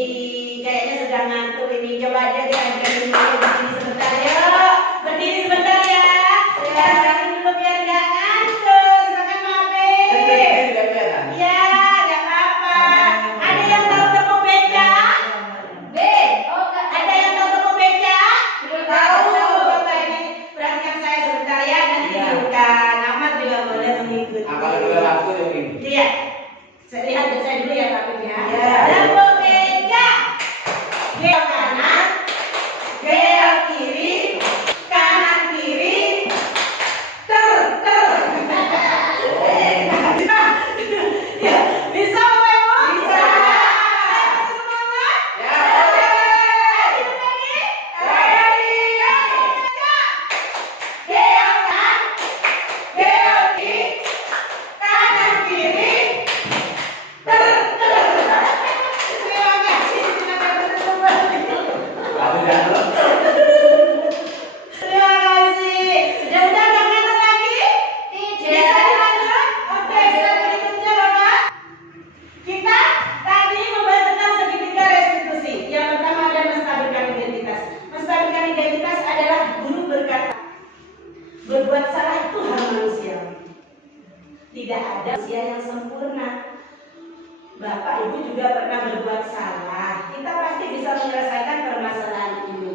kayaknya sudah ngantuk ini. Coba dia diajarin dulu berdiri sebentar ya. Berdiri sebentar ya. Diajarin dulu biar nggak ngantuk. Silakan Mabe. Ya, nggak apa-apa. Ada yang tahu tepung beca? B. Oh enggak. Ada yang tahu tepung beca? Belum Tahu. tahu. Bapak ini perhatikan saya sebentar ya. Nanti Ya. dibuka. Amat juga boleh mengikuti. Kalau dua waktu ini. Iya. Saya lihat saya dulu ya Pak Pin ya. Ya. Tepung beca. Belok kanan, belok kiri, kanan kiri, ter. Ya, bisa Bapak Ibu? Bisa. Semangat. Ya. Itu lagi. Ready. Belok kanan, belok kiri, kanan kiri, ter. Terima kasih. Satu jangan. Terima kasih. Sudah nggak ngantuk lagi? Bisa dilanjut? Oke, silakan berikutnya Bapak. Kita tadi membahas tentang segitiga restitusi. Yang pertama ada menstabilkan identitas. Menstabilkan identitas adalah guru berkata, berbuat salah itu hal manusiawi. Tidak ada manusia yang sempurna. Bapak Ibu juga pernah berbuat salah. Kita pasti bisa menyelesaikan permasalahan ini.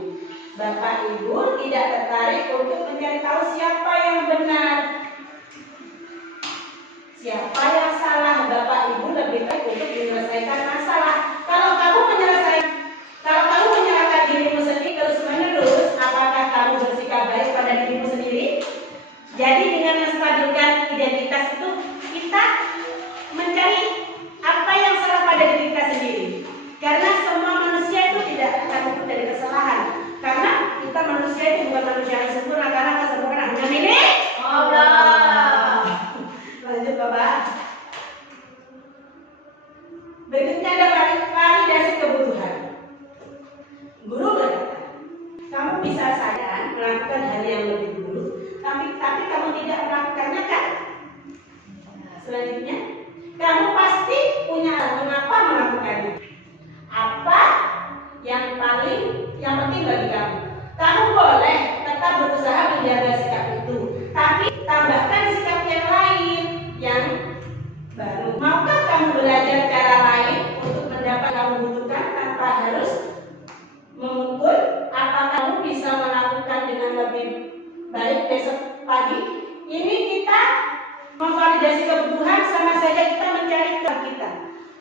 Bapak Ibu tidak tertarik untuk mencari tahu siapa yang benar, siapa yang salah. Bapak Ibu lebih baik untuk menyelesaikan masalah. Kalau kamu menyalahkan dirimu sendiri terus menerus, apakah kamu bersikap baik pada dirimu sendiri? Jadi dengan menstabilkan identitas itu kita mencari apa yang salah pada diri kita sendiri. Karena semua manusia itu tidak akan luput dari kesalahan. Karena kita manusia itu bukan manusia yang sempurna, karena kesempurnaan hanya milik Allah. Lanjut Bapak. Berikutnya ada validasi kebutuhan. Guru berkata, kamu bisa saja melakukan hal yang lebih dulu, tapi kamu tidak melakukannya kan? Selanjutnya, kamu pasti punya alasan mengapa melakukannya. Apa yang penting bagi kamu? Kamu boleh tetap berusaha menjaga sikap itu, tapi tambahkan sikap yang lain yang baru. Maukah kamu belajar cara lain untuk mendapat kamu butuhkan tanpa harus memukul? Apa kamu bisa melakukan dengan lebih baik besok pagi? Ini kita memvalidasi kebutuhan, sama saja kita mencari kesalahan kita.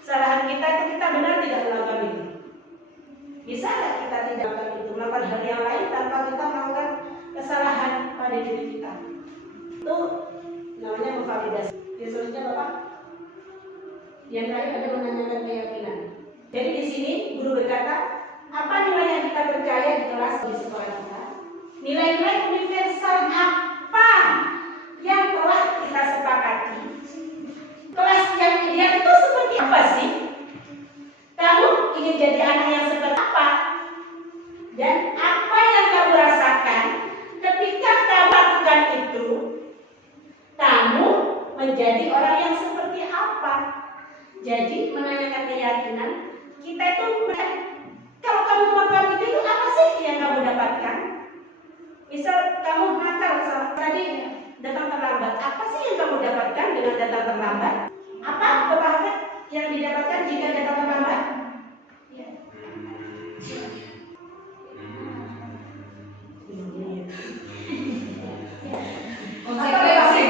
Kesalahan kita itu kita benar tidak melakukan itu. Bisa nggak kita tidak melakukan itu, melakukan hal yang lain tanpa kita melakukan kesalahan pada diri kita? Itu namanya memvalidasi. Jadi selanjutnya Bapak. Yang terakhir ada menanyakan keyakinan. Jadi di sini guru berkata, apa nilai yang kita percaya di kelas di sekolah kita? Nilai-nilai universal apa yang telah kita sepakati? Kelas yang ideal itu seperti apa sih? Kamu ingin jadi anak yang seperti apa? Dan apa yang kamu rasakan ketika kamu lakukan itu? Kamu menjadi orang yang seperti apa? Jadi menanyakan keyakinan, kita itu kalau kamu melakukan itu apa sih yang kamu dapatkan? Misal kamu nakal tadi datang terlambat, apa sih yang kamu dapatkan dengan datang terlambat? Apa benefit yang didapatkan jika datang terlambat? Ya. Konsekuensi.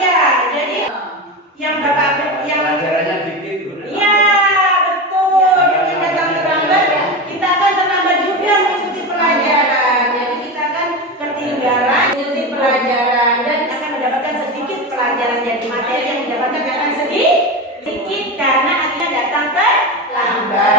Ya, jadi yang Bapak yang Pelajarannya dikit. iya betul. Yang datang terlambat, kita akan terlambat juga mengikuti pelajaran. Jadi kita akan ketinggalan mengikuti pelajaran dan akan mendapatkan sedikit pelajaran. Jadi materi yang didapatkan akan sedikit karena akhirnya datang terlambat.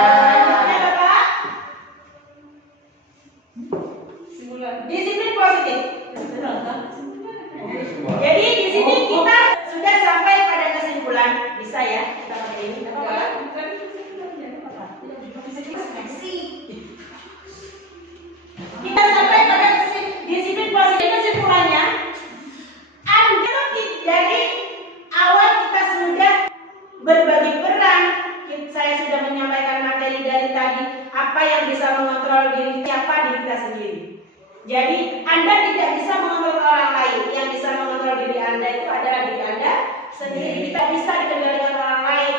kita sendiri. Jadi Anda tidak bisa mengontrol orang lain. Yang bisa mengontrol diri Anda itu adalah diri Anda sendiri. Kita bisa dikendalikan orang lain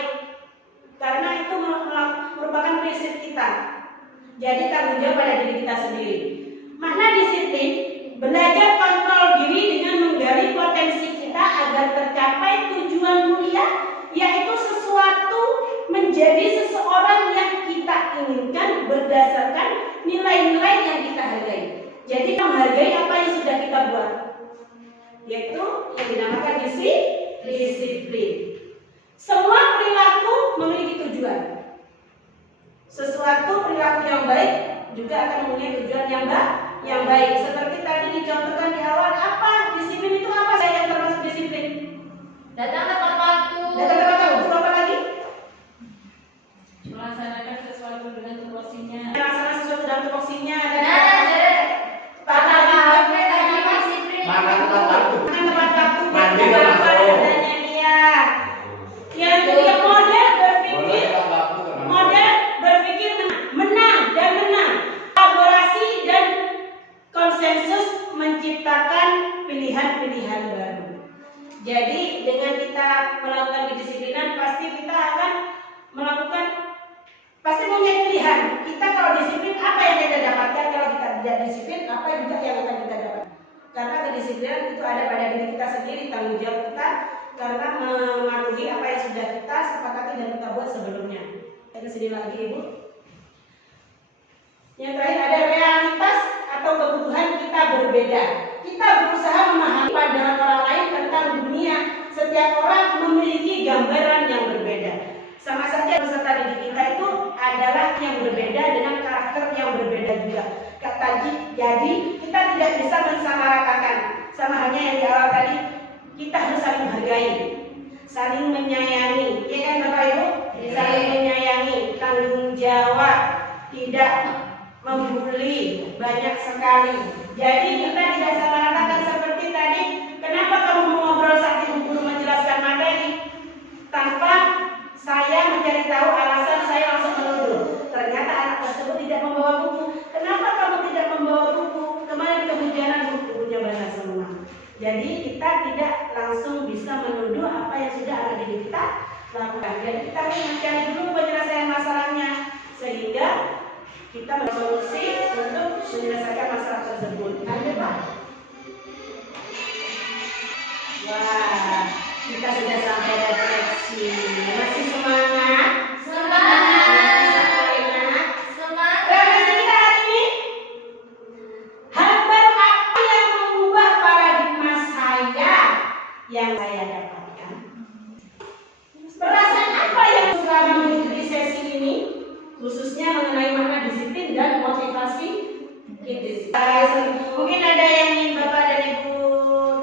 karena itu merupakan prinsip kita. Jadi tanggung jawab pada diri kita sendiri. Makna disiplin, belajar kontrol diri dengan menggali potensi kita agar tercapai tujuan mulia, yaitu sesuatu menjadi seseorang yang kita inginkan berdasarkan nilai-nilai yang kita hargai. Jadi menghargai apa yang sudah kita buat, yaitu yang dinamakan disiplin. Semua perilaku memiliki tujuan. Sesuatu perilaku yang baik juga akan mempunyai tujuan yang baik. Seperti tadi dicontohkan di awal, apa disiplin itu apa? Saya yang termasuk disiplin. Datang tepat waktu. Datang tepat waktu, apa lagi? Melaksanakan sesuatu dengan tupoksinya. Melaksanakan sesuatu dalam tupoksinya. Makan tepat waktu. Makan tepat waktu. Mandi tepat waktu. Adanya dia. Yang model berpikir menang dan menang. Kolaborasi dan konsensus menciptakan pilihan-pilihan baru. Jadi dengan kita melakukan kedisiplinan, pasti kita akan pasti punya pilihan. Kita kalau disiplin, apa yang kita dapatkan? Kalau kita tidak disiplin, apa juga yang akan kita dapatkan? Karena kedisiplinan itu ada pada diri kita sendiri, tanggung jawab kita karena mematuhi apa yang sudah kita sepakati dan kita buat sebelumnya. Kita sedih lagi, Ibu. Yang terakhir ada realitas atau kebutuhan kita berbeda. Kita berusaha memahami pandangan orang lain tentang dunia. Setiap orang memiliki gambaran yang berbeda. Sama saja peserta didik kita itu adalah yang berbeda dengan karakter yang berbeda juga. Jadi kita tidak bisa mensamaratakan. Sama halnya yang di awal tadi, kita harus saling menghargai, saling menyayangi. Ya kan Bapak Ibu? Saling menyayangi, tanggung jawab, tidak membuli, banyak sekali. Jadi kita tidak samaratakan seperti tadi. Kenapa kamu mau ngobrol sambil guru menjelaskan materi tanpa saya mencari tahu alasan, saya langsung menuduh. Ternyata anak tersebut tidak membawa buku. Kenapa kamu tidak membawa buku? Kemarin kehujanan bukunya basah semua. Jadi kita tidak langsung bisa menuduh apa yang sudah anak didik kita lakukan. Jadi kita harus mencari dulu penyelesaian masalahnya sehingga kita bersolusi untuk menyelesaikan masalah tersebut. Ada Pak? Wah, kita sudah sampai refleksi. Masih semangat? Semangat. Refleksi kita hari ini. Hal baru apa yang mengubah paradigma saya yang saya dapatkan? Perasaan apa yang selama mengikuti sesi ini, khususnya mengenai makna disiplin dan motivasi hidup? Mungkin ada yang ingin Bapak dan Ibu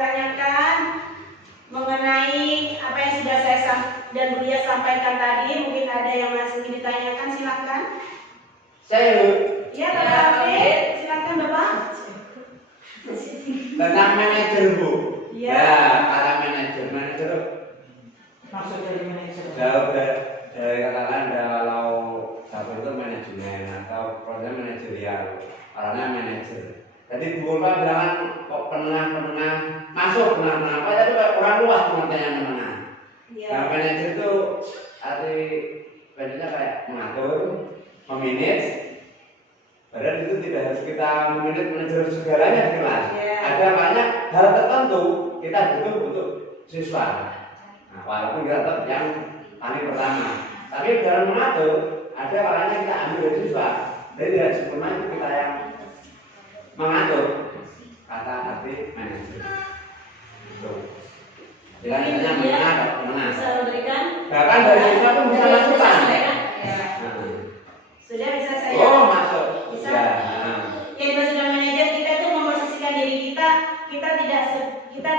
tanyakan mengenai apa yang sudah saya dan Buya sampaikan tadi. Mungkin ada yang masih ingin ditanyakan, silakan. Saya Ya Bapak Afif, silakan Bapak. tentang manajer Bu. Ya. Ya, para manajer Maksud dari manajer. jauh dari katakan kalau satu itu manajemen atau proses manajerial, orangnya manajer. Jadi Bu Ulfa bilang kok penengah masuk penengah apa tapi orang luas pengertian menengah. Iya. Nah, manajer itu arti bedanya kayak mengatur, memanage. Padahal itu tidak harus kita manajer segalanya di kelas. Yeah. Ada banyak hal tertentu kita butuh untuk siswa. Nah, walaupun kita tetap yang paling pertama, tapi dalam mengatur ada kalanya kita ambil dari siswa. Jadi tidak sempurna itu kita yang mengatur. Kata arti manajer. Itu. Dengan hanya mengatur. Bisa memberikan. Bahkan dari siswa pun bisa masukan. Ya. Nah. Sudah bisa saya. Oh, masuk. Bisa. Ya. Yang sudah manajer kita itu memposisikan diri kita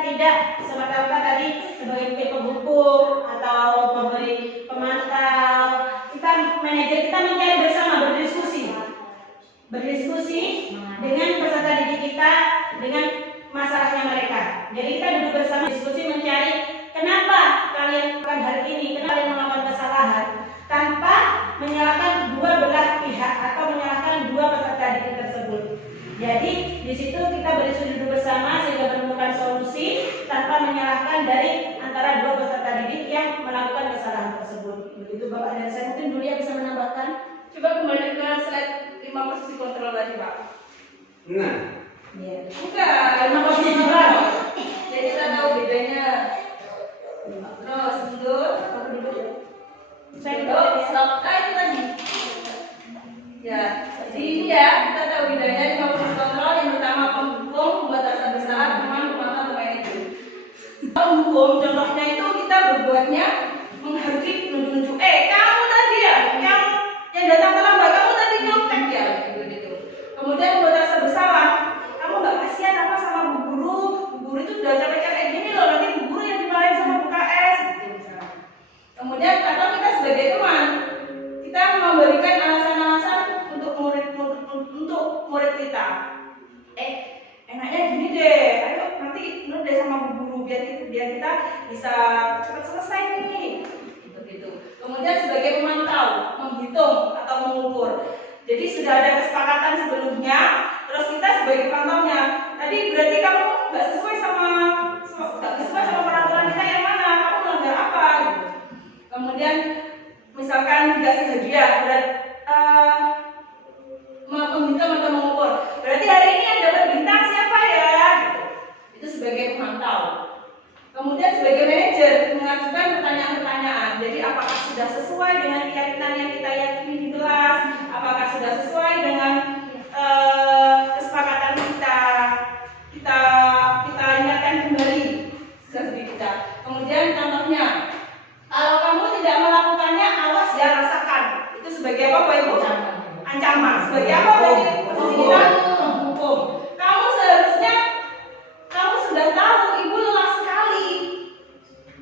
tidak semata-mata tadi sebagai penghukum atau pemberi pemantau. Kita manajer kita mencari bersama, berdiskusi dengan peserta didik kita dengan masalahnya mereka. Jadi kita duduk bersama diskusi mencari kenapa kalian melakukan hal ini, kenapa kalian melakukan kesalahan tanpa menyalahkan dua belah pihak atau menyalahkan dua peserta didik tersebut. Jadi di situ kita berdiskusi duduk bersama sehingga menemukan solusi tanpa menyalahkan dari antara dua peserta didik yang melakukan kesalahan tersebut. Begitu Bapak dan saya, mungkin Julia bisa menambahkan. Coba kembali ke slide 5 posisi kontrol tadi Pak. Nah, Iya. Bukan, Karena posisi dua. jadi kita tahu bedanya. Terus mundur. Aku duduk ya. Saya Oh, duduk ya. stop. Itu tadi. Ya, jadi ini ya, kita tahu bedanya 5 posisi kontrol. Yang pertama penghukum, membuat rasa bersalah, teman, pemantau, atau manajer. Penghukum, contohnya itu kita berbuatnya menghargai menunjuk-nunjuk. Kamu tadi ya, yang datang terlambat, kamu tadi nyontek ya, gitu. Kemudian membuat rasa bersalah. Kamu nggak kasihan apa sama bu guru? Bu guru itu sudah capek-capek gini loh, nanti bu guru yang dimarahin sama bu KS. Gitu misalnya. Kemudian atau kita sebagai teman, kita memberikan alasan-alasan untuk murid kita. Enaknya gini deh, ayo nanti nurut deh sama bu guru biar kita bisa cepat selesai nih. Gitu. Kemudian sebagai pemantau, menghitung atau mengukur. Jadi sudah ada kesepakatan sebelumnya, terus kita sebagai pemantaunya. Tadi berarti kamu nggak sesuai sama peraturan kita yang mana? Kamu melanggar apa? Gitu. Kemudian misalkan dikasih hadiah, menghitung atau mengukur. Berarti hari ini yang dapat bintang siapa ya? Gitu. Itu sebagai pemantau. Kemudian sebagai manajer mengajukan pertanyaan-pertanyaan. Jadi apakah sudah sesuai dengan keyakinan yang kita yakini di kelas? Apakah sudah sesuai dengan kesepakatan kita ingatkan kembali strategi kita. Kemudian contohnya, kalau kamu tidak melakukannya, awas ya rasakan. Itu sebagai apa Bapak Ibu? Ancaman. Sebagai apa Bapak Ibu? Kita menghukum. Kamu seharusnya kamu sudah tahu ibu lelah sekali.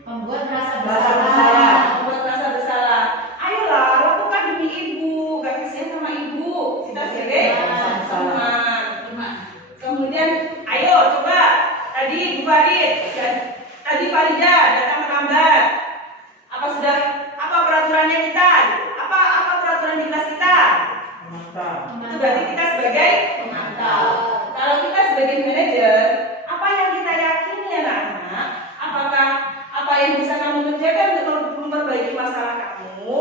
Membuat rasa Rasa bersalah. bersalah. Membuat rasa bersalah. Ayolah, lakukan demi ibu. Gak kasihan sama ibu. Kita sebagai teman. Kemudian, ayo coba. Tadi Bu Farid dan tadi Farida datang terlambat. Apa peraturannya kita? Apa peraturan di kelas kita? Itu berarti kita sebagai pemantau. Kalau kita sebagai manajer, apa yang kita yakini anak-anak? Apakah apa yang bisa kamu kerjakan untuk memperbaiki masalah kamu?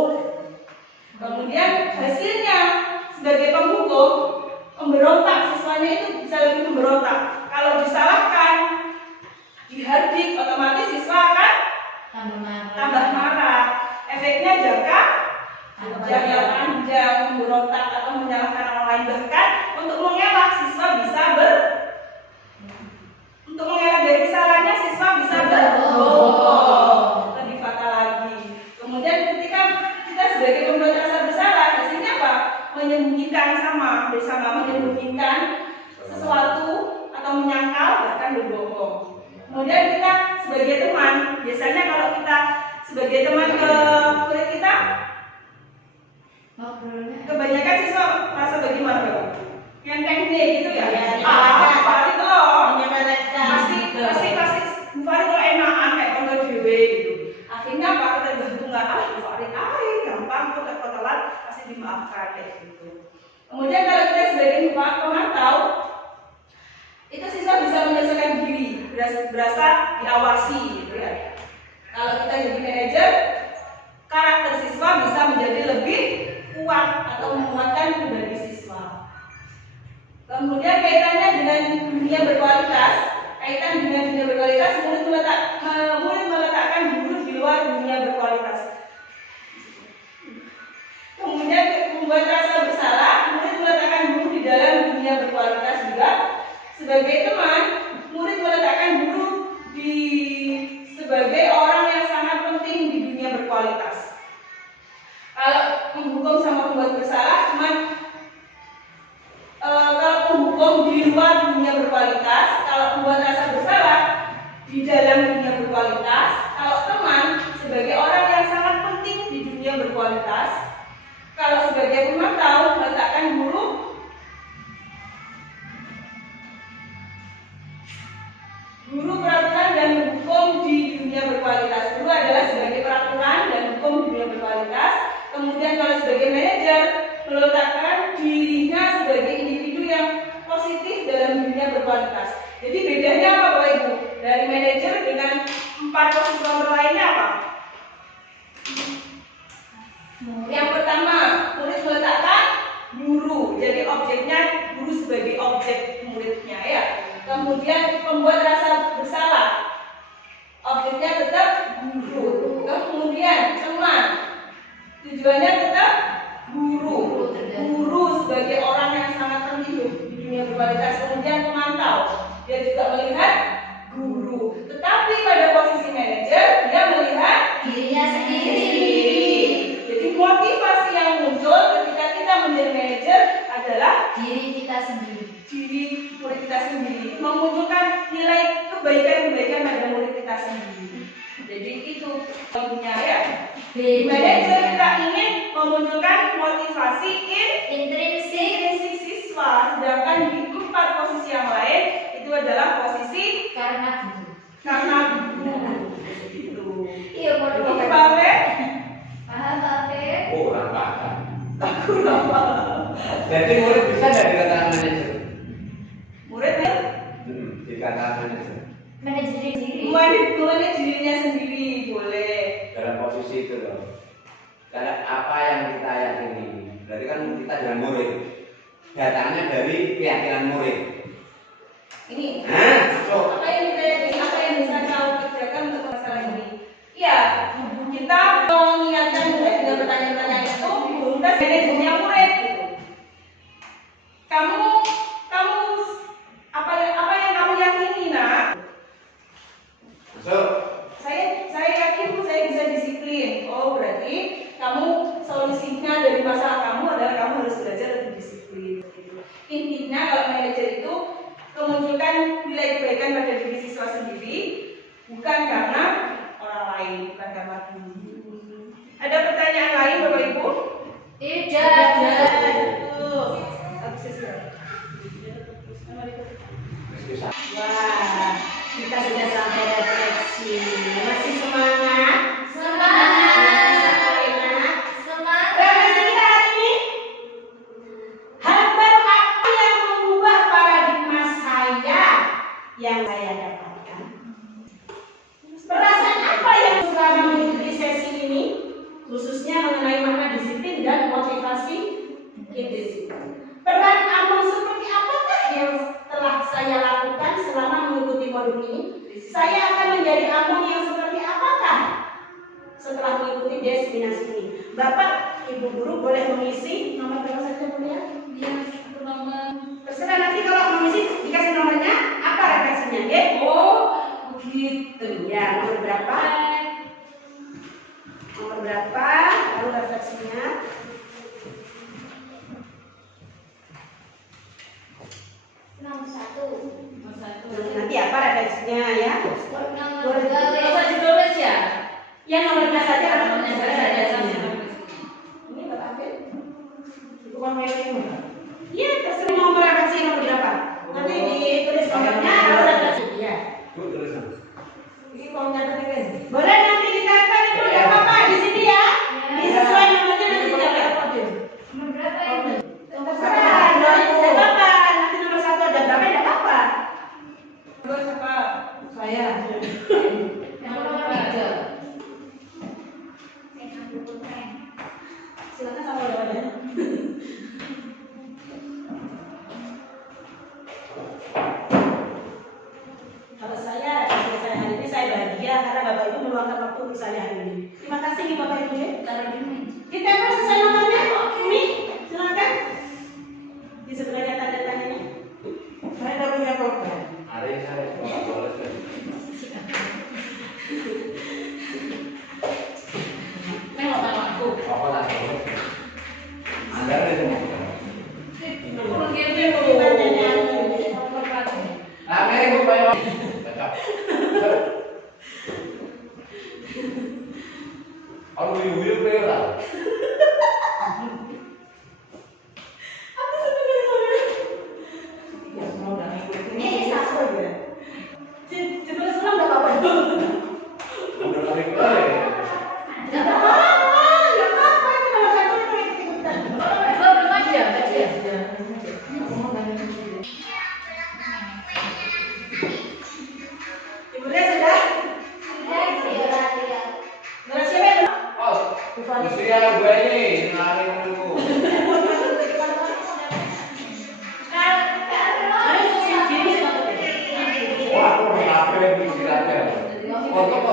Kemudian hasilnya sebagai penghukum, pemberontak, siswanya itu bisa lebih memberontak. Kalau disalahkan, dihardik, otomatis siswa akan tambah marah. Efeknya jangka panjang, memberontak atau menyalahkan orang lain, bahkan untuk mengelak dari kesalahannya siswa bisa berbohong. Lebih fatal lagi. Kemudian ketika kita sebagai pembuat rasa bersalah, hasilnya apa? Menyembunyikan sesuatu atau menyangkal, bahkan berbohong. Kemudian kita sebagai teman, biasanya kalau kita sebagai teman ke murid kita, kebanyakan siswa merasa bagaimana Bapak? Yang teknik gitu ya? Bu Farid loh, pasti Bu Farid loh enakan kayak kontrol dewe gitu. Akhirnya apa? Kita berhubungan, Bu Farid, gampang kok telat pasti dimaafkan kayak gitu. Kemudian kalau kita sebagai pemantau, itu siswa bisa menyelesaikan diri, berasa diawasi gitu ya. Kalau kita jadi manajer, karakter siswa bisa menjadi lebih kuat atau menguatkan pribadi siswa. Kemudian kaitannya dengan dunia berkualitas, murid meletakkan guru di luar dunia berkualitas. Kemudian membuat rasa bersalah, murid meletakkan guru di dalam dunia berkualitas juga. Sebagai teman, murid meletakkan guru sebagai orang yang sangat penting di dunia berkualitas. Kalau menghukum sama membuat bersalah, kalau menghukum di luar dunia berkualitas, kalau membuat rasa bersalah di dalam dunia berkualitas, kalau teman sebagai orang yang sangat penting di dunia berkualitas, kalau sebagai pemantau meletakkan guru peraturan dan hukum di dunia berkualitas. Guru adalah sebagai peraturan dan hukum di dunia berkualitas. Kemudian kalau sebagai manajer meletakkan dirinya sebagai individu yang positif kualitas. Jadi bedanya apa Bapak Ibu? Dari manajer dengan 4 posisi kontrol lainnya apa? Yang pertama, murid meletakkan guru. Jadi objeknya guru sebagai objek muridnya ya. Kemudian pembuat rasa bersalah. Objeknya tetap guru. Kemudian teman. Tujuannya tetap guru. Guru sebagai orang yang sangat penting di dunia berkualitas. Kemudian pemantau. Dia juga melihat guru. Tetapi pada posisi manajer dia melihat Dirinya sendiri. Jadi motivasi yang muncul ketika kita menjadi manajer adalah Diri kita sendiri. diri murid kita sendiri, memunculkan nilai kebaikan-kebaikan pada murid kita sendiri. Jadi itu poinnya ya. Di manajer kita ingin memunculkan motivasi intrinsik siswa, sedangkan di 4 posisi yang lain itu adalah posisi Karena guru. guru. Gitu. Iya, mau Jadi dipakai. Pak Fe, Paham, Pak Fe? Oh, orang paham. aku apa? Jadi murid bisa nggak dikatakan manajer? Murid Dikatakan manajer. Manajer diri sendiri. manage dirinya sendiri boleh. Dalam posisi itu loh. Karena apa yang kita yakini, berarti kan kita adalah murid. Datangnya dari keyakinan murid. Ini So, apa yang kita yakini, apa yang bisa kau kerjakan untuk masalah ini? Ya, kita mengingatkan murid dengan pertanyaan-pertanyaan itu, kita manajernya murid gitu. Kamu apa yang kamu yakini nak? so, Saya yakin Bu, saya bisa disiplin. Oh, berarti kamu solusinya dari masalah kamu adalah kamu harus belajar lebih disiplin. Intinya kalau manajer itu memunculkan nilai kebaikan pada diri siswa sendiri, bukan karena orang lain, bukan karena guru. Ada pertanyaan lain Bapak Ibu? Tidak. Wah, kita sudah sampai refleksi. Masih semangat? Semangat. Semangat. Refleksi kita hari ini. Hal baru apa yang mengubah paradigma saya yang saya dapatkan? Perasaan apa yang selama mengikuti sesi ini, khususnya mengenai makna disiplin dan motivasi indisiplin? Peran Among seperti apakah yang telah saya lakukan selama mengikuti modul ini? Saya akan menjadi Among yang seperti apakah setelah mengikuti destinasi ini? Bapak, Ibu Guru boleh mengisi nomor berapa saja Bu ya? Iya, itu nomor. Terserah nanti kalau mengisi dikasih nomornya apa refleksinya ya? Oh, begitu. Ya, nomor berapa? Nomor berapa? Lalu refleksinya. Nomor 1. Nomor 1. Nanti apa refleksinya ya? Nomor 2. Bisa ditulis ya? Ya nomornya saja. Nomornya saja. Ini Bapak Afid? Ibu kamu yang ini? Iya, terserah nomor refleksi nomor berapa? Nanti ditulis nomornya lalu refleksi. Iya. Bu, tulisan. Ini kalau nyatet ini. Boleh nanti ditempel itu ya Bapak di sini ya. Disesuai nomornya nanti ditempel. Nomor berapa ini? Terserah. Tidak apa-apa. Nanti nomor 1 ada berapa tidak apa-apa. Nomor siapa? Saya. Yang nomor 3. Silakan sama jawabannya. Kalau saya hari ini saya bahagia karena Bapak Ibu meluangkan waktu untuk saya hari ini. Terima kasih nih Bapak Ibu ya. Taruh di meja. Ditempel sesuai nomornya kok. Ini silakan. Di sebelahnya tanda tanyanya. Saya tidak punya program. Hari ini saya boleh. Nengok aku. Apa lagi? Anda ada semua. Kurang gitu. Nah, ini Bu, Pak. Cocok. Aku wiyu-wiyu kayak lah. Ini satu ya. Jebol selang enggak apa-apa. Udah lari kayak. Enggak apa-apa. Enggak apa-apa. Itu nomor 1 itu ikut-ikutan. Nomor 2 belum ada, Kak Cia?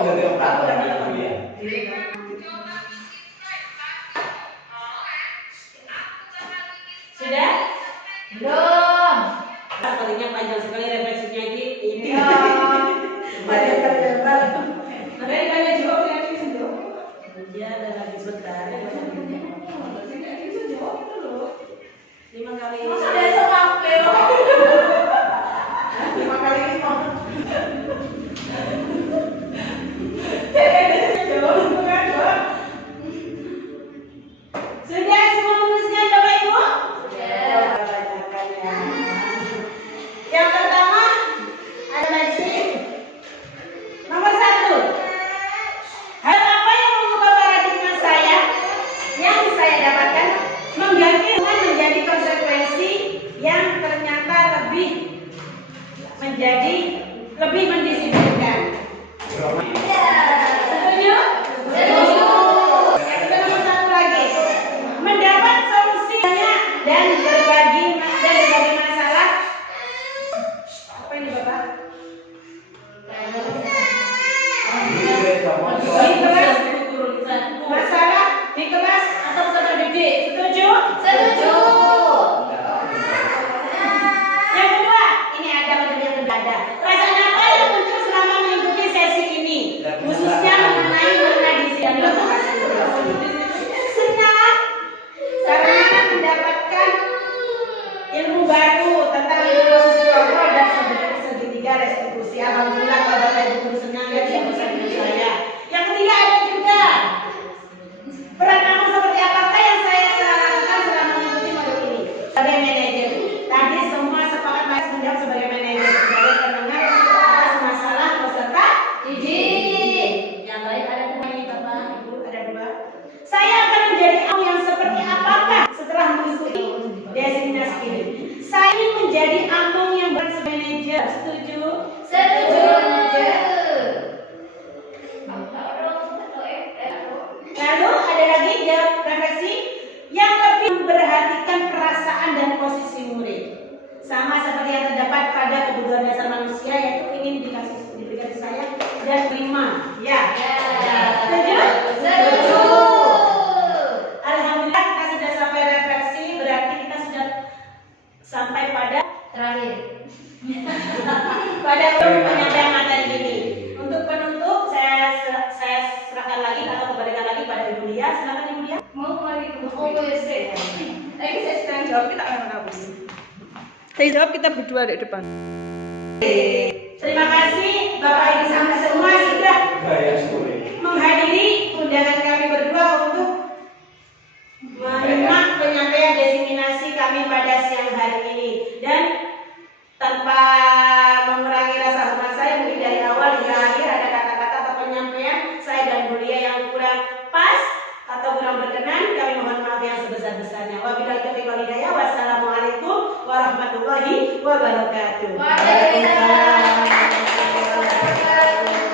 jadi operator gitu ya. Sudah? Belum. Pastinya panjang sekali refleksinya ini. Ya. Banyak terlebar. Makanya tanya jawab reaksi sendiri. Dia ada lagi sebentar. Ya, Berarti reaksi sendiri itu loh. 5 kali. Masa besok aku? 5 kali 5. Sudah semua menuliskan Bapak Ibu? Sudah. Banyakkan ya. Yang pertama ada lagi. Nomor 1. Hal apa yang mengubah paradigma saya yang saya dapatkan mengganti dengan menjadi konsekuensi yang ternyata lebih mendisiplinkan. Setuju? Setuju. Yang kedua nomor 1 lagi. Mendapat solusinya dan berbagi masalah. Apa ini Bapak? Di kelas masalah di kelas atau peserta didik. Setuju? Setuju. Yang kedua, ini ada macam yang berbeda. Perasaan apa yang muncul selama mengikuti sesi ini? Khususnya mengenai makna gizi dan lokasi. Senang karena mendapatkan ilmu baru tentang proses kontrol dan segitiga restitusi. Alhamdulillah kalau Bapak Ibu guru senang ya dengan saya. Yang ketiga ada juga peran kamu seperti apakah yang saya telah lakukan selama mengikuti modul ini sebagai manajer. Tadi semua sepakat Mas menjawab sebagai manajer, sebagai pendengar untuk atas masalah peserta didik. Yang lain ada 2 ini Bapak Ibu, ada 2. Saya akan menjadi aku yang seperti apakah setelah mengikuti destinasi ini. Saya ingin menjadi Amung yang manajer. Setuju? Setuju. Lalu ada lagi jawab refleksi yang lebih memperhatikan perasaan dan posisi murid. Sama seperti yang terdapat pada kebutuhan dasar manusia yaitu ingin diberikan saya dan terima. Ya. Setuju? Setuju. Alhamdulillah kita sudah sampai refleksi, berarti kita sudah sampai pada Terakhir. penyampaian materi ini. Untuk penutup saya serahkan lagi atau kembalikan lagi pada Ibu Lia. Silakan Ibu Lia. Mau lagi ke WC. Lagi saya sedang jawab, kita akan menghapus. Saya jawab kita berdua di depan. Terima kasih Bapak Ibu sampai semua sudah menghadiri undangan kami berdua untuk menyimak penyampaian diseminasi kami pada siang hari ini. Dan tanpa mengurangi rasa hormat saya, mungkin dari awal hingga akhir ada kata-kata atau penyampaian saya dan Bu Lia yang kurang pas atau kurang berkenan, kami mohon maaf yang sebesar-besarnya. Wabillahi taufiq wal hidayah. Wassalamualaikum warahmatullahi wabarakatuh. Waalaikumsalam warahmatullahi wabarakatuh.